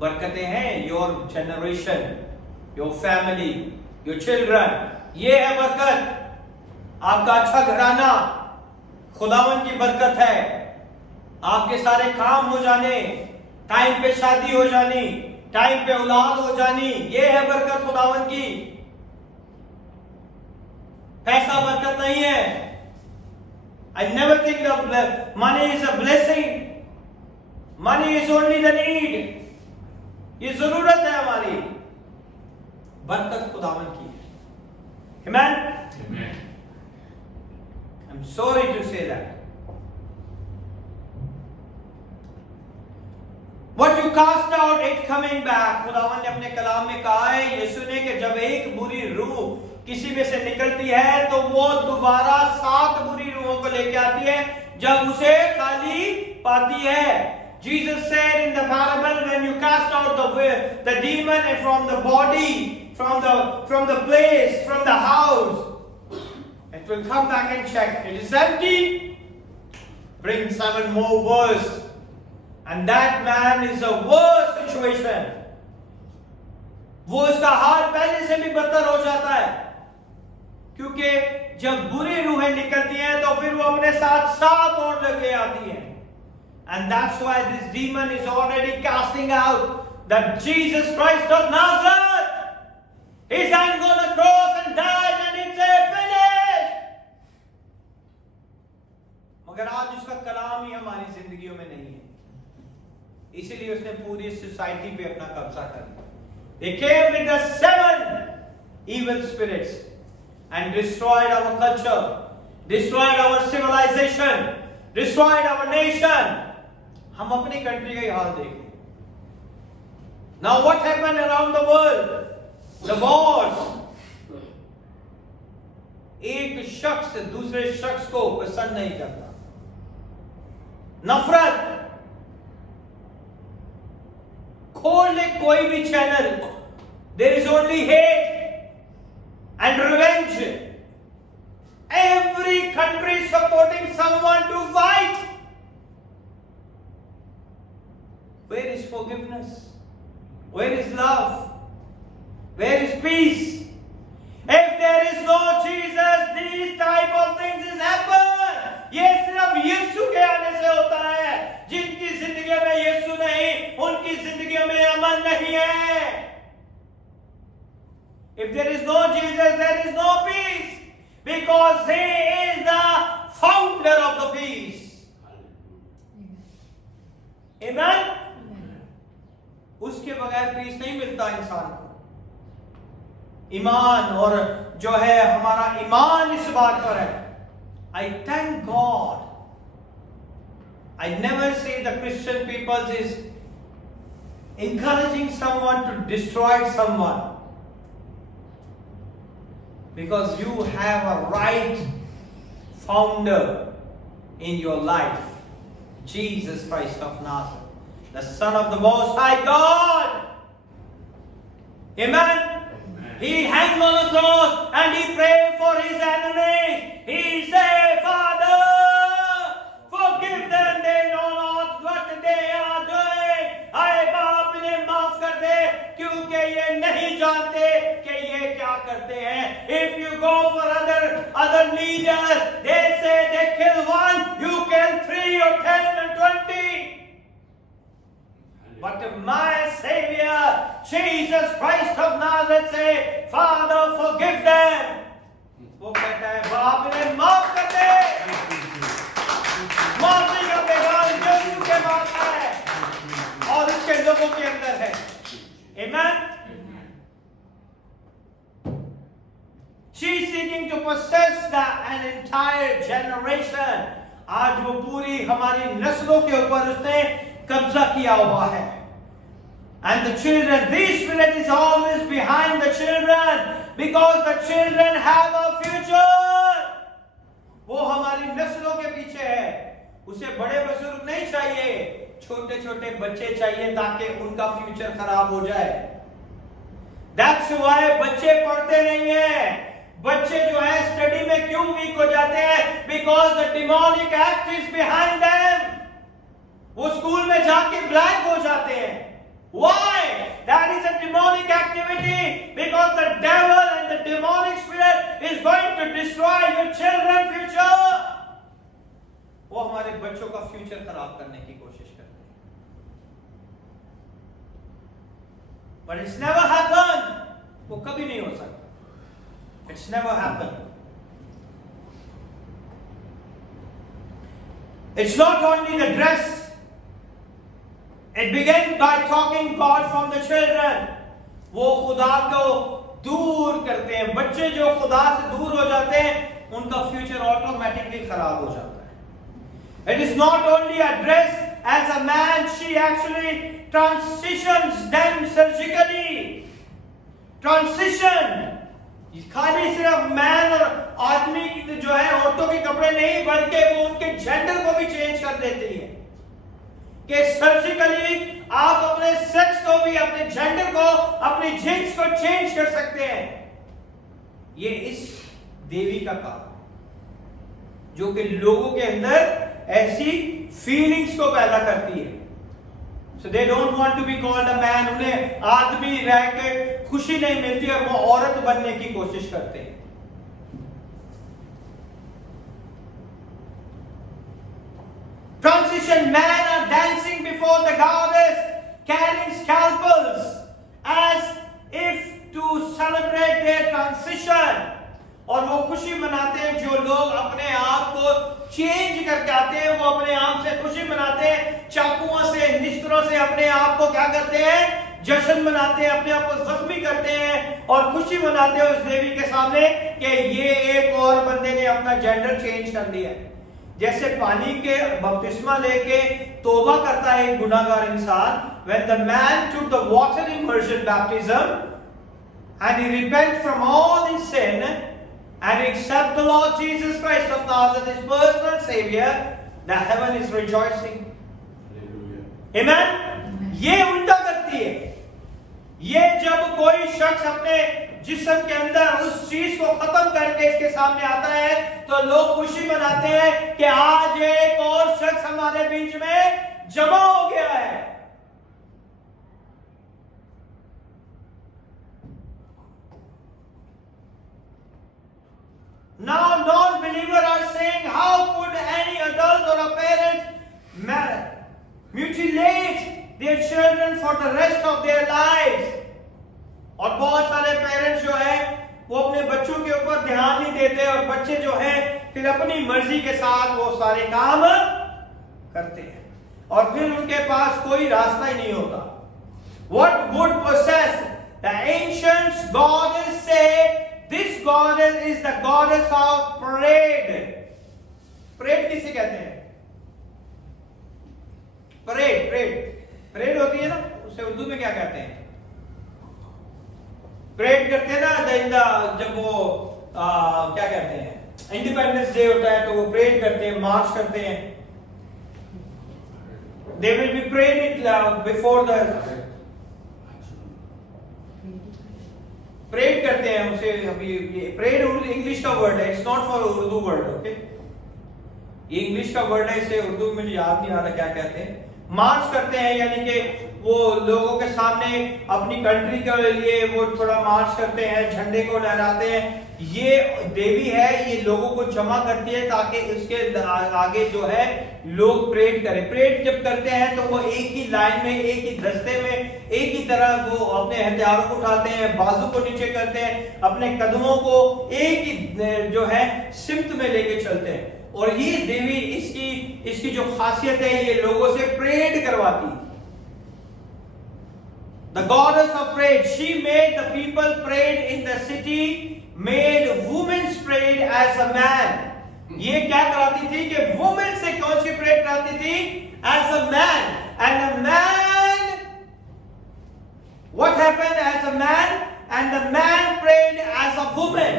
बरकतें हैं your generation, your family, your children. ये है बरकत। आपका अच्छा घराना खुदावन की बरकत है। आपके सारे काम हो जाने, टाइम पे शादी हो जानी, टाइम पे औलाद हो जानी, ये है बरकत खुदावन की। पैसा बरकत नहीं है। I never think that money is a blessing. Money is only the need. ये जरूरत है हमारी, बरकत खुदावन की है। Amen? Amen. I'm sorry to say that. coming back, खुदावन ने अपने कलाम में कहा है, यीशु ने, कि जब एक बुरी रूह किसी में से निकलती है तो वो दोबारा 7 बुरी रूहों को लेके आती है जब उसे खाली पाती है. Jesus said in the parable, when you cast out the demon from the body, from the place, from the house, it will come back and check. It is empty. Bring 7 more worse. And that man is a worse situation. वो उसका हाल पहले से भी बदतर हो जाता है, क्योंकि जब बुरी रूहें निकलती हैं तो फिर वो अपने साथ 7 और लेके आती हैं. And that's why this demon is already casting out that Jesus Christ of Nazareth, He's hanged on the cross and died and it's finished. मगर आज उसका कलाम ही हमारी जिंदगियों में नहीं है, इसीलिए उसने पूरी सोसाइटी पे अपना कब्जा कर लिया. They came with the 7 evil spirits and destroyed our culture, destroyed our civilization, destroyed our nation. हम अपनी कंट्री का हाल देखें. Now what happened around the world? The wars. एक शख्स दूसरे शख्स को पसंद नहीं करता. नफरत. खोल ले कोई भी channel, there is only hate and revenge. Every country supporting someone to fight. Where is forgiveness? Where is love? Where is peace? If there is no Jesus, these type of things is happen. ये सिर्फ यीशु के आने से होता है. जिनकी जिंदगी में यीशु नहीं, उनकी जिंदगी में अमन नहीं है. If there is no Jesus, there is no peace, because He is the founder of the peace. Amen. उसके बगैर पीस नहीं मिलता इंसान को. ईमान, और जो है हमारा ईमान इस बात पर है. I thank God. I never say the Christian people is encouraging someone to destroy someone, because you have a right founder in your life, Jesus Christ of Nazareth, the Son of the Most High God. Amen. He hung on the cross and he prayed for his enemies. He said, Father, forgive them, they know not what they are doing. आए बाप इन्हें माफ कर दे, क्योंकि ये नहीं जानते कि ये क्या करते हैं. If you go for other leaders, they say they kill 1, you kill 3 or 10 and 20. But my Savior, Jesus Christ of Nazareth, say, Father, forgive them. वो कहता है, बाप इन्हें माफ कर दे. माफी का पैगाम यीशु के पास है और उसके लोगों के अंदर है. Amen. She is seeking to possess an entire generation. आज वो पूरी हमारी नस्लों के ऊपर उसने कब्जा किया हुआ है. And the children, this spirit is always behind the children, because the children have a future. वो हमारी नस्लों के पीछे है. उसे बड़े बुजुर्ग नहीं चाहिए, छोटे छोटे बच्चे चाहिए ताकि उनका फ्यूचर खराब हो जाए. That's why बच्चे पढ़ते नहीं हैं. बच्चे जो है स्टडी में क्यों वीक हो जाते हैं? Because the demonic act is behind them. वो स्कूल में जाके ब्लैक हो जाते हैं. Why? That is a demonic activity, because the devil and the demonic spirit is going to destroy your children's future. वो हमारे बच्चों का फ्यूचर खराब करने की कोशिश करते हैं. But it's never happened. वो कभी नहीं हो सकता. It's never happened. It's not only the dress. It began by talking God from the children. वो खुदा को दूर करते हैं. बच्चे जो खुदा से दूर हो जाते हैं, उनका फ्यूचर ऑटोमेटिकली खराब हो जाता है. It is not only a dress. As a man, she actually transitions them surgically. Transition खाली सिर्फ मैन और आदमी जो है औरतों के कपड़े नहीं, बल्कि वो उनके जेंडर को भी चेंज कर देती है कि सर्जिकली आप अपने सेक्स को भी, अपने जेंडर को, अपनी जिन्स को चेंज कर सकते हैं। ये इस देवी का काम जो कि लोगों के अंदर ऐसी फीलिंग्स को पैदा करती है। So they don't want to be called a man. उन्हें आदमी रह के खुशी नहीं मिलती और वो औरत बनने की कोशिश करते हैं। Transition, men are dancing before the goddess, carrying scalpels as if to celebrate their transition. और वो खुशी मनाते हैं, जो लोग अपने आप को चेंज करके आते हैं, वो अपने आप से खुशी मनाते हैं, चाकुओं से, निश्तरों से अपने आप को क्या करते हैं, जश्न मनाते हैं, अपने आप को जख्मी करते हैं और खुशी मनाते हैं उस देवी के सामने कि ये एक और बंदे ने अपना जेंडर चेंज कर दिया। जैसे पानी के बपतिस्मा लेके तौबा करता है एक गुनाहगार इंसान, when the man took the water immersion baptism and he repent from all his sin and accept the Lord Jesus Christ of Nazareth as personal Savior, the heaven is rejoicing. Amen? ये उल्टा करती है। ये जब कोई शख्स अपने जिस्म के अंदर उस चीज को खत्म करके इसके सामने आता है, तो लोग खुशी मनाते हैं कि आज एक और शख्स हमारे बीच में जमा हो गया है। Now non-believers are saying, how could any adult or a parent mutilate their children for the rest of their lives? और बहुत सारे पेरेंट्स जो है वो अपने बच्चों के ऊपर ध्यान नहीं देते और बच्चे जो है फिर अपनी मर्जी के साथ वो सारे काम करते हैं और फिर उनके पास कोई रास्ता ही नहीं होता। What would possess the ancients? Goddess say this goddess is the goddess of parade. Parade किसे कहते हैं? परेड होती है ना, उसे उर्दू में क्या कहते हैं? परेड करते हैं ना, जब वो क्या कहते हैं, इंडिपेंडेंस डे होता है तो वो परेड करते हैं, मार्च करते हैं। They will be parade before the parade करते हैं उसे। अभी परेड इंग्लिश का वर्ड है, it's not for Urdu word, okay? ये इंग्लिश का वर्ड है, इसे उर्दू में याद नहीं आ रहा क्या कहते हैं। मार्च करते हैं यानी कि वो लोगों के सामने अपनी कंट्री के लिए वो थोड़ा मार्च करते हैं, झंडे को लहराते हैं। ये देवी है, ये लोगों को जमा करती है ताकि उसके आगे जो है लोग परेड करें। परेड जब करते हैं तो वो एक ही लाइन में, एक ही दस्ते में, एक ही तरह वो अपने हथियारों को उठाते हैं, बाजू को नीचे करते हैं, अपने कदमों को एक ही जो है सिमत में लेके चलते हैं। और ये देवी इसकी जो खासियत है, ये लोगों से परेड करवाती है। The goddess of parade, she made the people parade in the city, made women's parade as a man. ये क्या कराती थी कि women से कौन सी परेड कराती थी? As a man. And the man, what happened as a man? And the man prayed as a woman.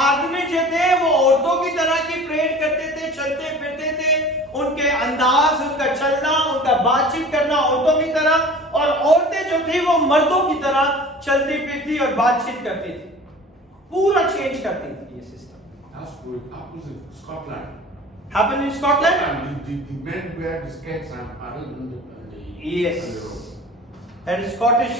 आदमी जो थे वो औरतों की तरह की परेड करते थे, चलते फिरते थे, उनके अंदाज, उनका चलना, उनका बातचीत करना औरतों की तरह, और औरतें जो थी वो मर्दों की तरह चलती फिरती और बातचीत करती थी। पूरा चेंज करती थी ये system. That's good. Happens in Scotland. Happened in Scotland? The men wear the skirts and parade on the Yes. on the road. That is Scottish.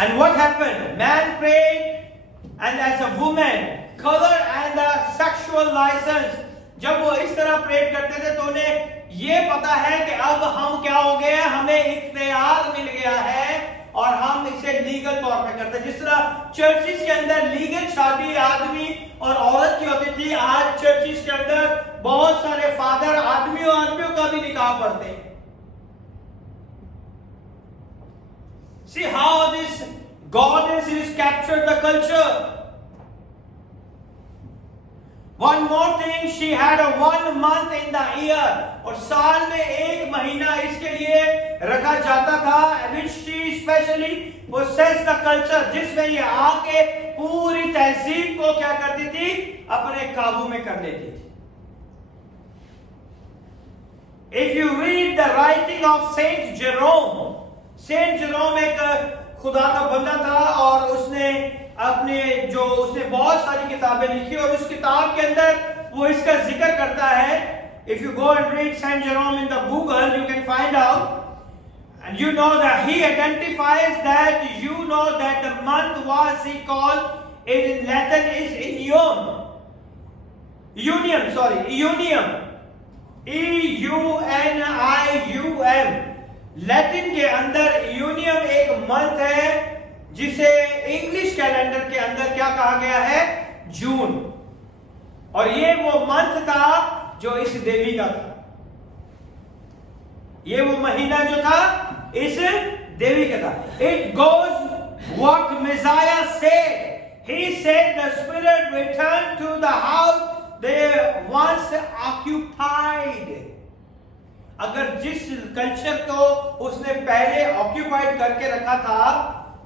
And what happened? Man prayed, and as a woman, color and a sexual license. जब वो इस तरह prayed करते थे तो उन्हें ये पता है कि अब हम क्या हो गए, हमें इख्तियार मिल गया है और हम इसे लीगल तौर पे करते हैं। जिस तरह चर्चिस के अंदर लीगल शादी आदमी और औरत की होती थी, आज चर्चिस के अंदर बहुत सारे फादर आदमी और आदमियों का भी निकाह पढ़ते हैं। See how this goddess is captured the culture. One more thing, she had a 1 month in the year. और साल में 1 महीना इसके लिए रखा जाता था, which she specially possessed the culture, जिसमें ये आके पूरी तहजीब को क्या करती थी, अपने काबू में कर लेती थी. If you read the writing of Saint Jerome एक खुदा का बंदा था और उसने बहुत सारी किताबें लिखी और उस किताब के अंदर वो इसका जिक्र करता है. If you go and read Saint Jerome in the Google, you can find out, and you know that he identifies that, that the month was, he called it in Latin is Eunium. EUNIUM. Latin के अंदर union एक month है जिसे English calendar के अंदर क्या कहा गया है, जून. और ये वो मंथ था जो इस देवी का था. ये वो महीना जो था इस देवी का था. It goes what Messiah said. He said the spirit returned to the house they once occupied. अगर जिस कल्चर को उसने पहले ऑक्यूपाइड करके रखा था,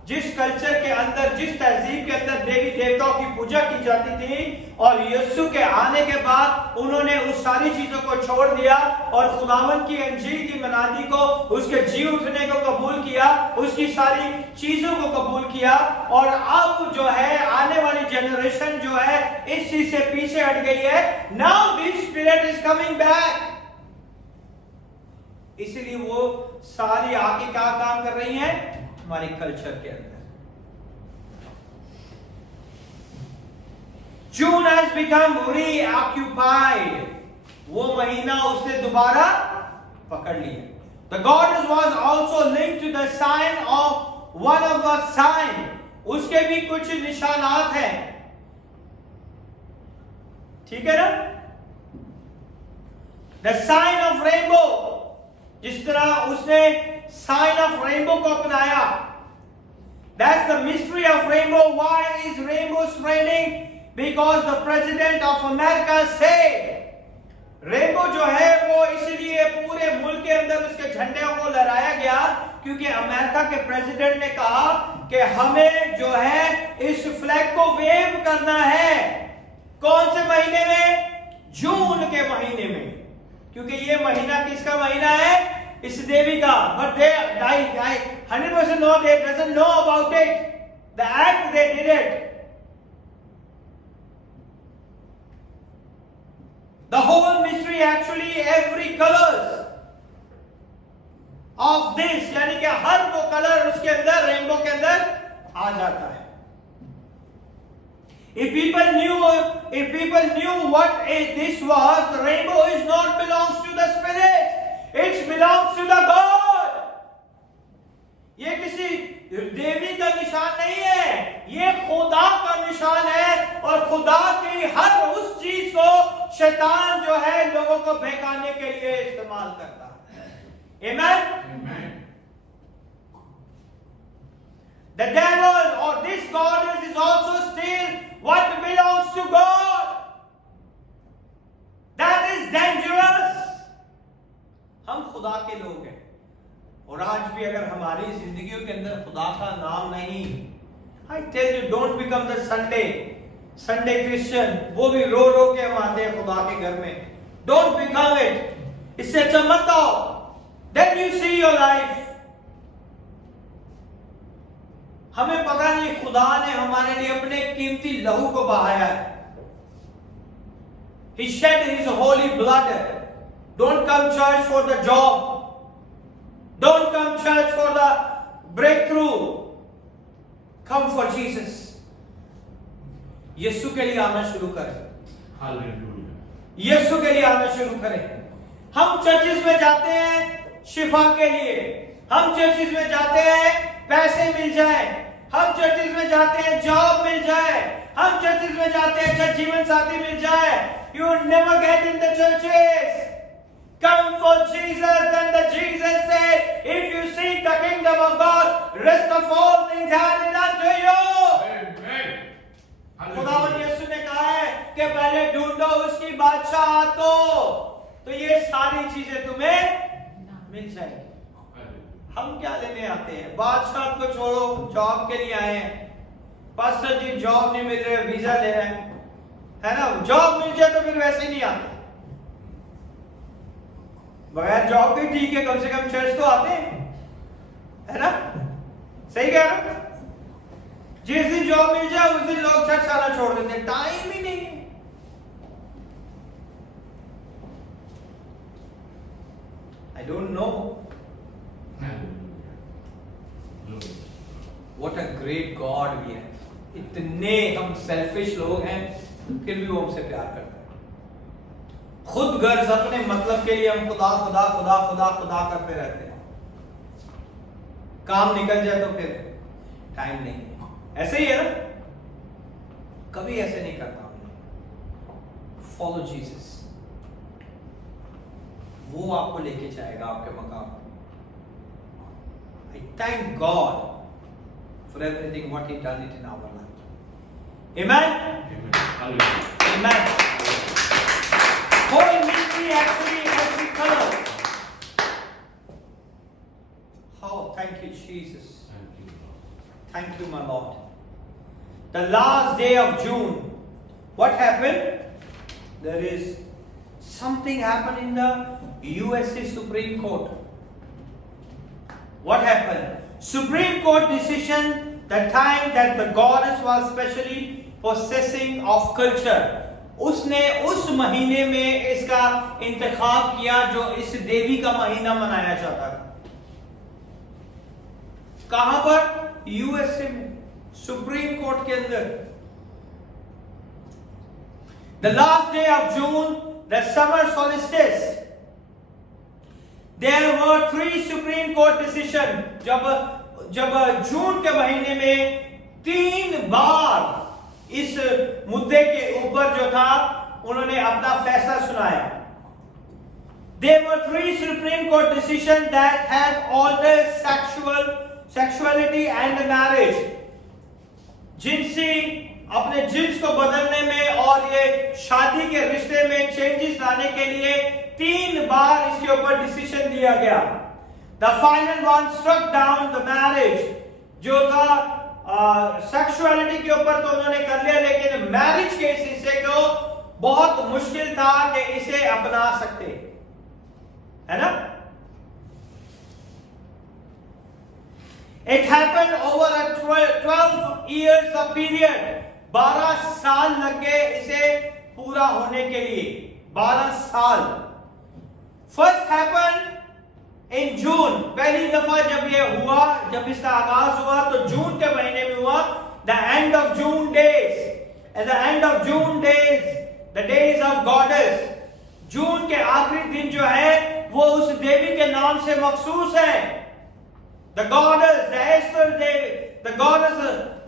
जिस कल्चर के अंदर, जिस तहजीब के अंदर देवी देवताओं की पूजा की जाती थी, और यीशु के आने के बाद उन्होंने उस सारी चीजों को छोड़ दिया और खुदावन की अंजील की मनादी को, उसके जी उठने को कबूल किया, उसकी सारी चीजों को कबूल किया, और अब जो है आने वाली जनरेशन जो है इस चीज से पीछे हट गई है. Now this spirit is coming back. इसलिए वो सारी आके क्या काम कर रही हैं हमारे कल्चर के अंदर. June has become reoccupied. वो महीना उसने दोबारा पकड़ लिया. The goddess was also linked to the sign of one of the sign. उसके भी कुछ निशानात हैं, ठीक है ना. The sign of rainbow. जिस तरह उसने साइन ऑफ रेनबो को अपनाया. That's the mystery of rainbow. Why is rainbow spreading? Because the president of America said. Rainbow जो है वो इसलिए पूरे मुल्क के अंदर उसके झंडे को लहराया गया क्योंकि अमेरिका के प्रेसिडेंट ने कहा कि हमें जो है इस फ्लैग को वेव करना है. कौन से महीने में? जून के महीने में, क्योंकि ये महीना किसका महीना है? इस देवी का. But they 100% know, they doesn't know about it. The act they did it. The whole mystery, actually every colors of this, यानी कि हर वो कलर उसके अंदर, रेनबो के अंदर आ जाता है. If people knew what this was, the rainbow is not belongs to the spirit. It belongs to the God. ये किसी देवी का निशान नहीं है, ये खुदा का निशान है. और खुदा की हर उस चीज को शैतान जो है लोगों को बहकाने के लिए इस्तेमाल करता है. Amen. The devil or this goddess is also still what belongs to God. That is dangerous. हम खुदा के लोग हैं और आज भी अगर हमारी जिंदगियों के अंदर खुदा का नाम नहीं, I tell you don't become the Sunday Christian. वो भी रो रो के हम आते हैं खुदा के घर में. Don't become it. इससे अच्छा मत आओ. Then you see your life. हमें पता नहीं खुदा ने हमारे लिए अपने कीमती लहू को बहाया है. He shed his holy blood. Don't come church for the job. Don't come church for the breakthrough. Come for Jesus. यीशु के लिए आना शुरू करें. Hallelujah. यीशु के लिए आना शुरू करें. हम चर्चिस में जाते हैं शिफा के लिए. हम चर्चिस में जाते हैं पैसे मिल जाए. हम चर्चिस में जाते हैं जॉब मिल जाए. हम चर्चिस में जाते हैं अच्छा जीवन साथी मिल जाए. You never get in the churches. Come for Jesus, and the Jesus said, if you seek the kingdom of God, rest of all things added unto you. Amen. खुदावंद यीशु ने कहा है कि पहले ढूंढो उसकी बादशाह को, तो ये सारी चीजें तुम्हें मिल जाएंगी। हम क्या लेने आते हैं? बादशाह को छोड़ो, जॉब के लिए आए हैं। पास्टर जी जॉब नहीं मिल रहे, वीजा ले रहे हैं, है ना? जॉब मिल जाए तो फिर वैसे ही नहीं आते। बगैर जॉब भी ठीक है, कम से कम चर्च तो आते हैं, है ना? सही कह रहा हूं? जिस दिन जॉब मिल जाए उस दिन लोग चर्च आना छोड़ देते हैं, टाइम ही नहीं है। I don't know what a great god we have. इतने हम सेल्फिश लोग हैं, फिर भी वो हमसे प्यार करते हैं। खुद गर्ज अपने मतलब के लिए हम खुदा खुदा खुदा खुदा खुदा करते रहते हैं। काम निकल जाए तो फिर टाइम नहीं है। ऐसे ही है ना? कभी ऐसे नहीं करता हमने। फॉलो जीसस, वो आपको लेके जाएगा आपके मकाम। आई thank God for everything what he done it in our life. Amen? Amen. Whole mystery actually has been covered. Oh, thank you, Jesus. Thank you, my Lord. The last day of June, what happened? There is something happened in the USA Supreme Court. What happened? Supreme Court decision, the time that the goddess was specially possessing of culture, उसने उस महीने में इसका इंतखाब किया जो इस देवी का महीना मनाया जाता था। कहां पर? यूएसए में, सुप्रीम कोर्ट के अंदर। The last day of June, the summer solstice, there were 3 Supreme Court decision. जब जून के महीने में 3 बार इस मुद्दे के ऊपर जो था उन्होंने अपना फैसला सुनाया। There were 3 Supreme Court decisions that have altered sexuality and marriage. अपने जिन्स को बदलने में और ये शादी के रिश्ते में चेंजेस लाने के लिए 3 बार इसके ऊपर डिसीजन दिया गया। The final one struck down the marriage, जो था सेक्सुअलिटी के ऊपर तो उन्होंने कर लिया, लेकिन मैरिज के इस हिस्से को बहुत मुश्किल था कि इसे अपना सकते, है ना? It happened over a 12 years of period. 12 साल लग गए इसे पूरा होने के लिए। 12 साल। First happened in June. पहली दफा जब ये हुआ, जब इसका आगाज हुआ तो जून के महीने में हुआ। The end of June days. At the end of June days, the days of goddess. जून के आखिरी दिन जो है वो उस देवी के नाम से मखसूस है। The goddess, the Esther Devi, the goddess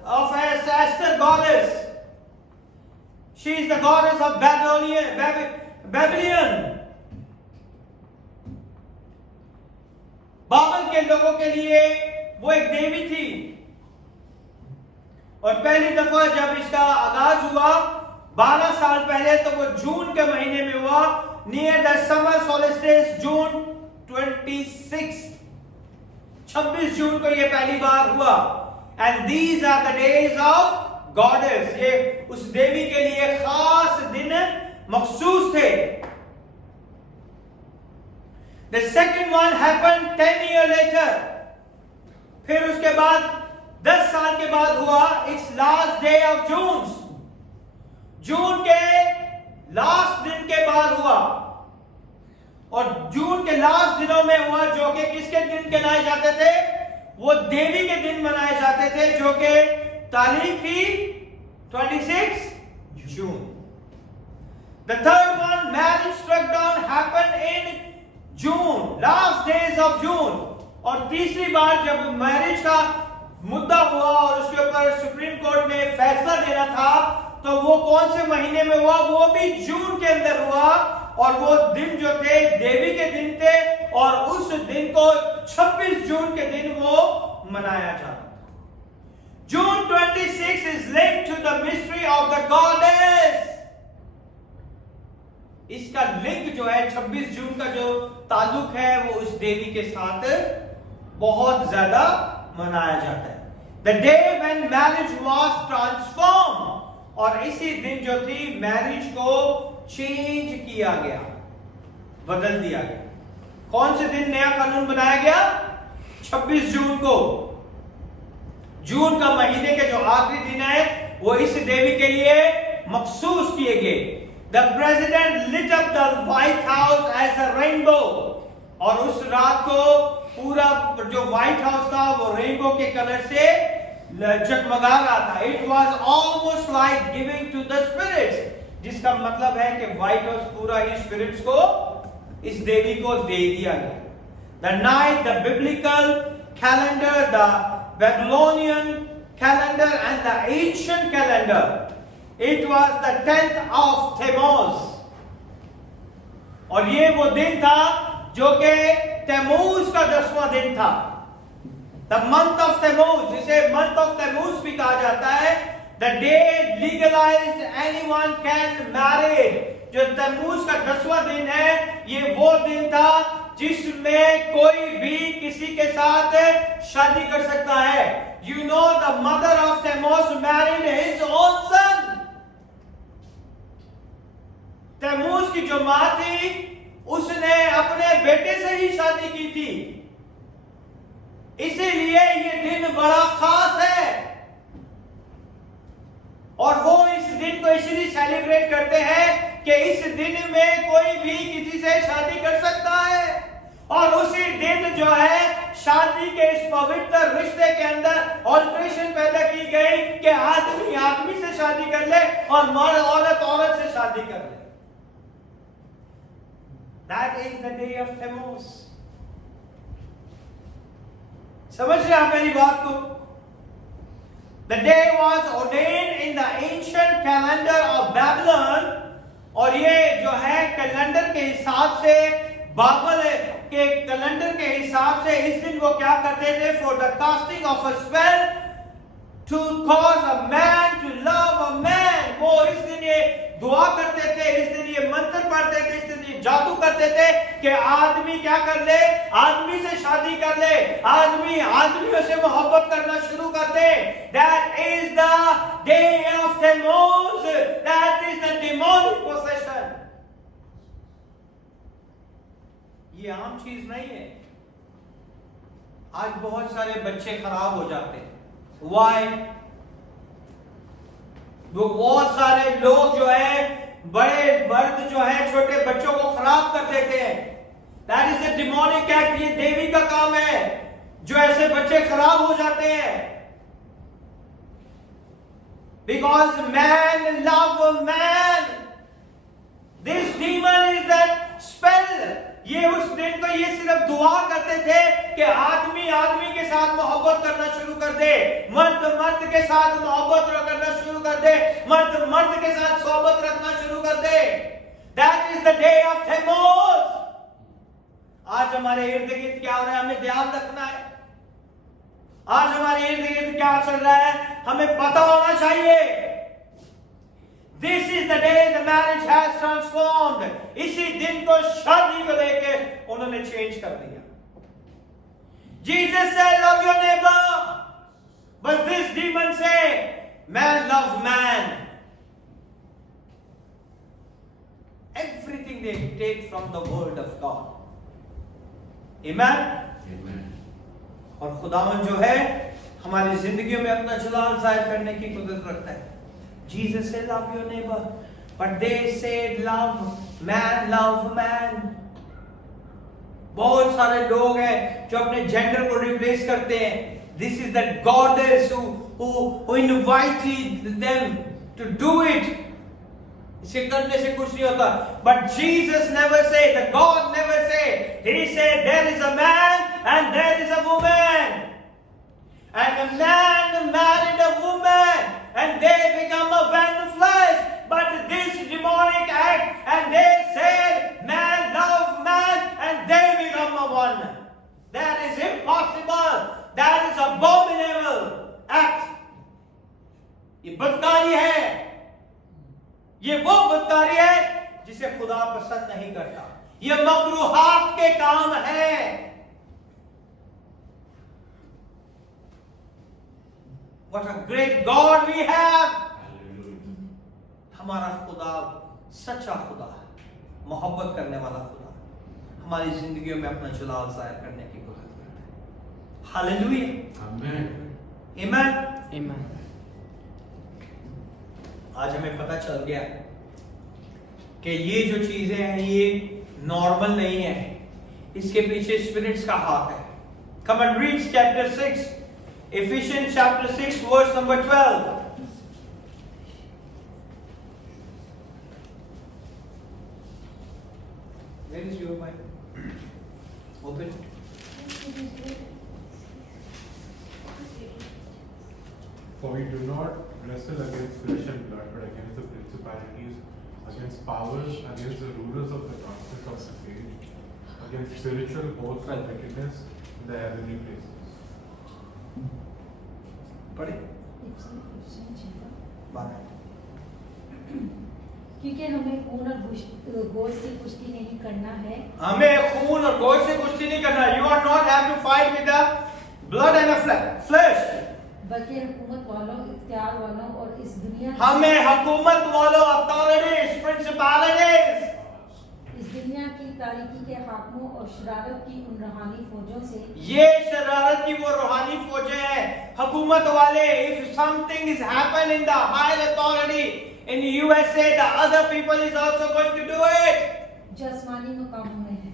of Esther goddess. She is the goddess of Babylon. बाबल के लोगों के लिए वो एक देवी थी। और पहली दफा जब इसका आगाज हुआ 12 साल पहले, तो वो जून के महीने में हुआ, नियर द समर सोलिस्टिस, जून 26 जून को ये पहली बार हुआ। And these are the days of goddess, ये उस देवी के लिए खास दिन मखसूस थे। The second one happened 10 years later. फिर उसके बाद 10 साल के बाद हुआ, it's last day of June. जून के लास्ट दिन के बाद हुआ, और जून के लास्ट दिनों में हुआ, जो कि किसके दिन गिनाए जाते थे? वो देवी के दिन मनाए जाते थे, जो कि तारीख थी 26 जून। The third one, marriage struck down, happened in June, last days of June. और तीसरी बार जब मैरिज का मुद्दा हुआ और उसके ऊपर सुप्रीम कोर्ट ने फैसला देना था, तो वो कौन से महीने में हुआ? वो भी जून के अंदर हुआ। और वो दिन जो थे देवी के दिन थे, और उस दिन को 26 जून के दिन वो मनाया जाता था। June 26 is linked to the mystery of the goddess. इसका लिंक जो है 26 जून का जो ताल्लुक है वो उस देवी के साथ बहुत ज्यादा मनाया जाता है. The day when marriage was transformed. और इसी दिन जो थी मैरिज को चेंज किया गया, बदल दिया गया. कौन से दिन नया कानून बनाया गया? 26 जून को. जून का महीने के जो आखिरी दिन है वो इस देवी के लिए मखसूस किए गए. The president lit up the White House as a rainbow. और उस रात को पूरा जो व्हाइट हाउस था वो रेनबो के कलर से जगमगा रहा था. It was almost like giving to the spirits. जिसका मतलब है कि व्हाइट हाउस पूरा ही स्पिरिट्स को, इस देवी को दे दिया गया. The night, the biblical calendar, the Babylonian calendar and the ancient calendar. It was the 10th of Tammuz. और ये वो दिन था जो कि तैमूज का 10वां दिन था. The month of Tammuz, जिसे month of Tammuz भी कहा जाता है. The day legalized anyone can marry. जो तैमूज का 10वां दिन है, ये वो दिन था जिसमें कोई भी किसी के साथ शादी कर सकता है. You know, the mother of Tammuz married his own son. तैमूज की जो मां थी उसने अपने बेटे से ही शादी की थी. इसीलिए ये दिन बड़ा खास है. और वो इस दिन को इसलिए सेलिब्रेट करते हैं कि इस दिन में कोई भी किसी से शादी कर सकता है. और उसी दिन जो है शादी के इस पवित्र रिश्ते के अंदर ऑल्ट्रेशन पैदा की गई कि आदमी आदमी से शादी कर ले और मर्द औरत औरत से शादी कर ले. That is the day of Tammuz. समझ रहे आप मेरी बात को? The day was ordained in the ancient calendar of Babylon. और ये जो है कैलेंडर के हिसाब से, बाबल के कैलेंडर के हिसाब से इस दिन वो क्या करते थे? For the casting of a spell to cause a man to love a man. वो इस दिन ये दुआ करते थे, इस दिन ये मंत्र पढ़ते थे, इस दिन ये जादू करते थे कि आदमी क्या कर ले? आदमी से शादी कर ले, आदमी आदमियों से मोहब्बत करना शुरू कर दे. That is the day of Tammuz. That is the demonic possession. ये आम चीज नहीं है. आज बहुत सारे बच्चे खराब हो जाते हैं. Why? बहुत सारे लोग जो है, बड़े मर्द जो है छोटे बच्चों को खराब कर देते हैं. That is a demonic act. ये देवी का काम है जो ऐसे बच्चे खराब हो जाते हैं. Because man love man. This demon is that spell. ये उस दिन को ये सिर्फ दुआ करते थे कि आदमी आदमी के साथ मोहब्बत करना शुरू कर दे, मर्द मर्द के साथ मोहब्बत करना शुरू कर दे, मर्द मर्द के साथ सोहबत रखना शुरू कर दे. That is the day of Tammuz. आज हमारे इर्द गिर्द क्या हो रहा है हमें ध्यान रखना है. आज हमारे इर्द गिर्द क्या चल रहा है हमें पता होना चाहिए. This is the day the marriage has transformed. इसी दिन को शादी को लेके उन्होंने चेंज कर दिया. Jesus said, love your neighbor. But this demon say, man love man. Everything they take from the word of God. Amen. Amen. और खुदावन जो है हमारी जिंदगियों में अपना जलाल जाहिर करने की कुदरत रखता है. Jesus said, love your neighbor. But they said, love man. बहुत सारे लोग हैं जो अपने जेंडर को रिप्लेस करते हैं. This is the goddess who invited them to do it. इसे करने से कुछ नहीं होता. But Jesus never said, the God never said. He said, there is a man and there is a woman. And a man married a woman. And they become a one flesh. But this demonic act, and they said, man love man, and they become a one. That is impossible. That is abominable act. खुदा पसंद नहीं करता। ये मकरूहात के काम है। What a great God we have! हमारा खुदा सच्चा खुदा है, मोहब्बत करने वाला खुदा, हमारी जिंदगियों में अपना जलाल जाहिर करने की कोशिश करता है। Hallelujah, Amen. आमीन। Amen. आज हमें पता चल गया कि ये जो चीजें हैं ये नॉर्मल नहीं है, इसके पीछे स्पिरिट्स का हाथ है। Come and read chapter 6, Ephesians chapter 6 verse number 12. Where is your Bible? Open. For we do not wrestle against flesh and blood, but against the principalities, against powers, against the rulers of the darkness of this age, against spiritual hosts of wickedness in the heavenly places. पढ़े? क्योंकि हमें खून और गोश्त से कुश्ती नहीं करना है, हमें खून और गोश्त से कुश्ती नहीं करना। You are not have to fight with the blood and the flesh. बल्कि हुकूमत वालों, इख्तियार वालों और इस दुनिया हमें हुकूमत वालों, अथॉरिटीज, प्रिंसिपलिटीज, इस दुनिया की तारीकी के हाकिमों और शरारत की उन रूहानी फौजों से, ये शरारत की वो रूहानी फौजें हैं, हुकूमत वाले। If something is happen in the higher authority in USA, the other people is also going to do it. जो आसमानी मकामों में है।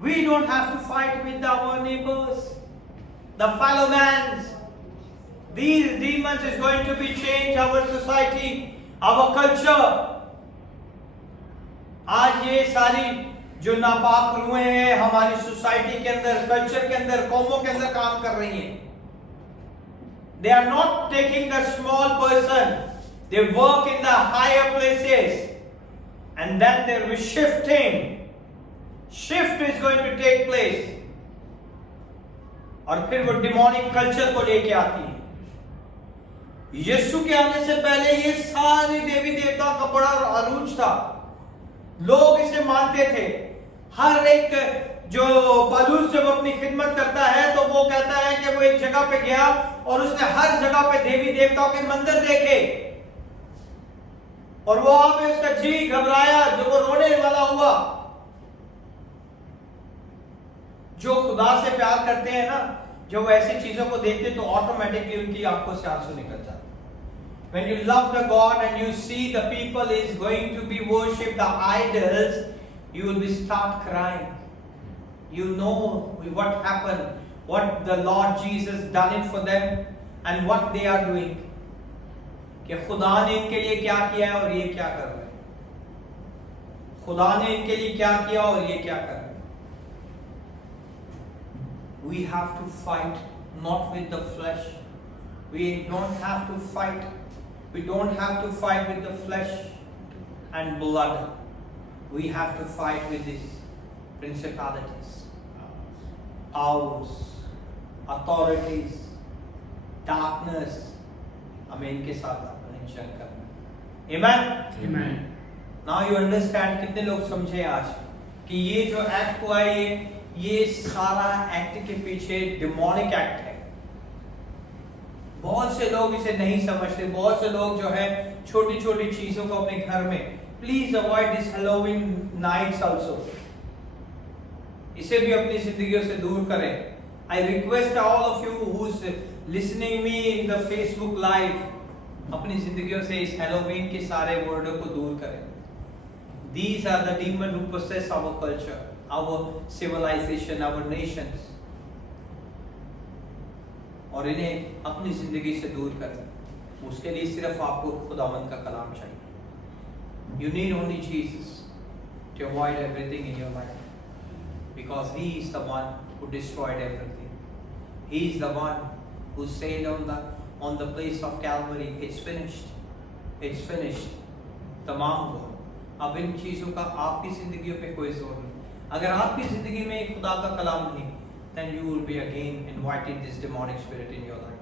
We don't have to fight with our neighbors, the fellow mans. These demons is going to be change our society, our culture. आज ये सारी जो नापाक रूहें हैं हमारी सोसाइटी के अंदर, कल्चर के अंदर, कौमों के अंदर काम कर रही हैं। They are not taking the small person, they work in the higher places, and then there will be shifting. Shift is going to take place, और फिर वो डिमोनिक कल्चर को लेके आती है। यीशु के आने से पहले ये सारी देवी देवता का बड़ा अरूज था, लोग इसे मानते थे। हर एक जो पौलुस जब अपनी खिदमत करता है तो वो कहता है कि वो एक जगह पे गया और उसने हर जगह पे देवी देवताओं के मंदिर देखे, और वहां पे उसका जी घबराया, जो वो रोने वाला हुआ। जो खुदा से प्यार करते हैं ना, जो वो ऐसी चीजों को देखते तो ऑटोमेटिकली उनकी आंखों से आंसू निकल जाते। When you love the God and you see the people is going to be worship the idols, you will be start crying. You know what happened, what the Lord Jesus done it for them, and what they are doing. कि खुदा ने इनके लिए क्या किया है और ये क्या कर रहे हैं। खुदा ने इनके लिए क्या किया और ये क्या कर रहे हैं। We have to fight not with the flesh. We don't have to fight. We don't have to fight with the flesh and blood. We have to fight with these principalities, powers, authorities, darkness. हमें इनके साथ अपना जंग करना। Amen. Amen. Now you understand, कितने लोग समझे आज कि ये जो एक्ट हुआ है ये सारा एक्ट के पीछे डिमोनिक एक्ट है। बहुत से लोग इसे नहीं समझते, बहुत से लोग जो है छोटी छोटी चीजों को अपने घर में, please avoid this Halloween nights also, इसे भी अपनी जिंदगियों से दूर करें। I request all of you who is listening me in the Facebook live, अपनी जिंदगियों से इस हैलोवीन के सारे वर्डों को दूर करें। These are the demons who possess our culture, our civilization, our nations. और इन्हें अपनी जिंदगी से दूर करें। उसके लिए सिर्फ आपको खुदावंद का कलाम चाहिए। You need only Jesus to avoid everything in your life, because He is the one who destroyed everything. He is the one who said on the place of Calvary, it's finished, it's finished. तमाम हुआ। अब इन चीजों का आपकी जिंदगियों पे कोई जोर नहीं। अगर आपकी जिंदगी में खुदा का कलाम नहीं, then you will be again inviting this demonic spirit in your life.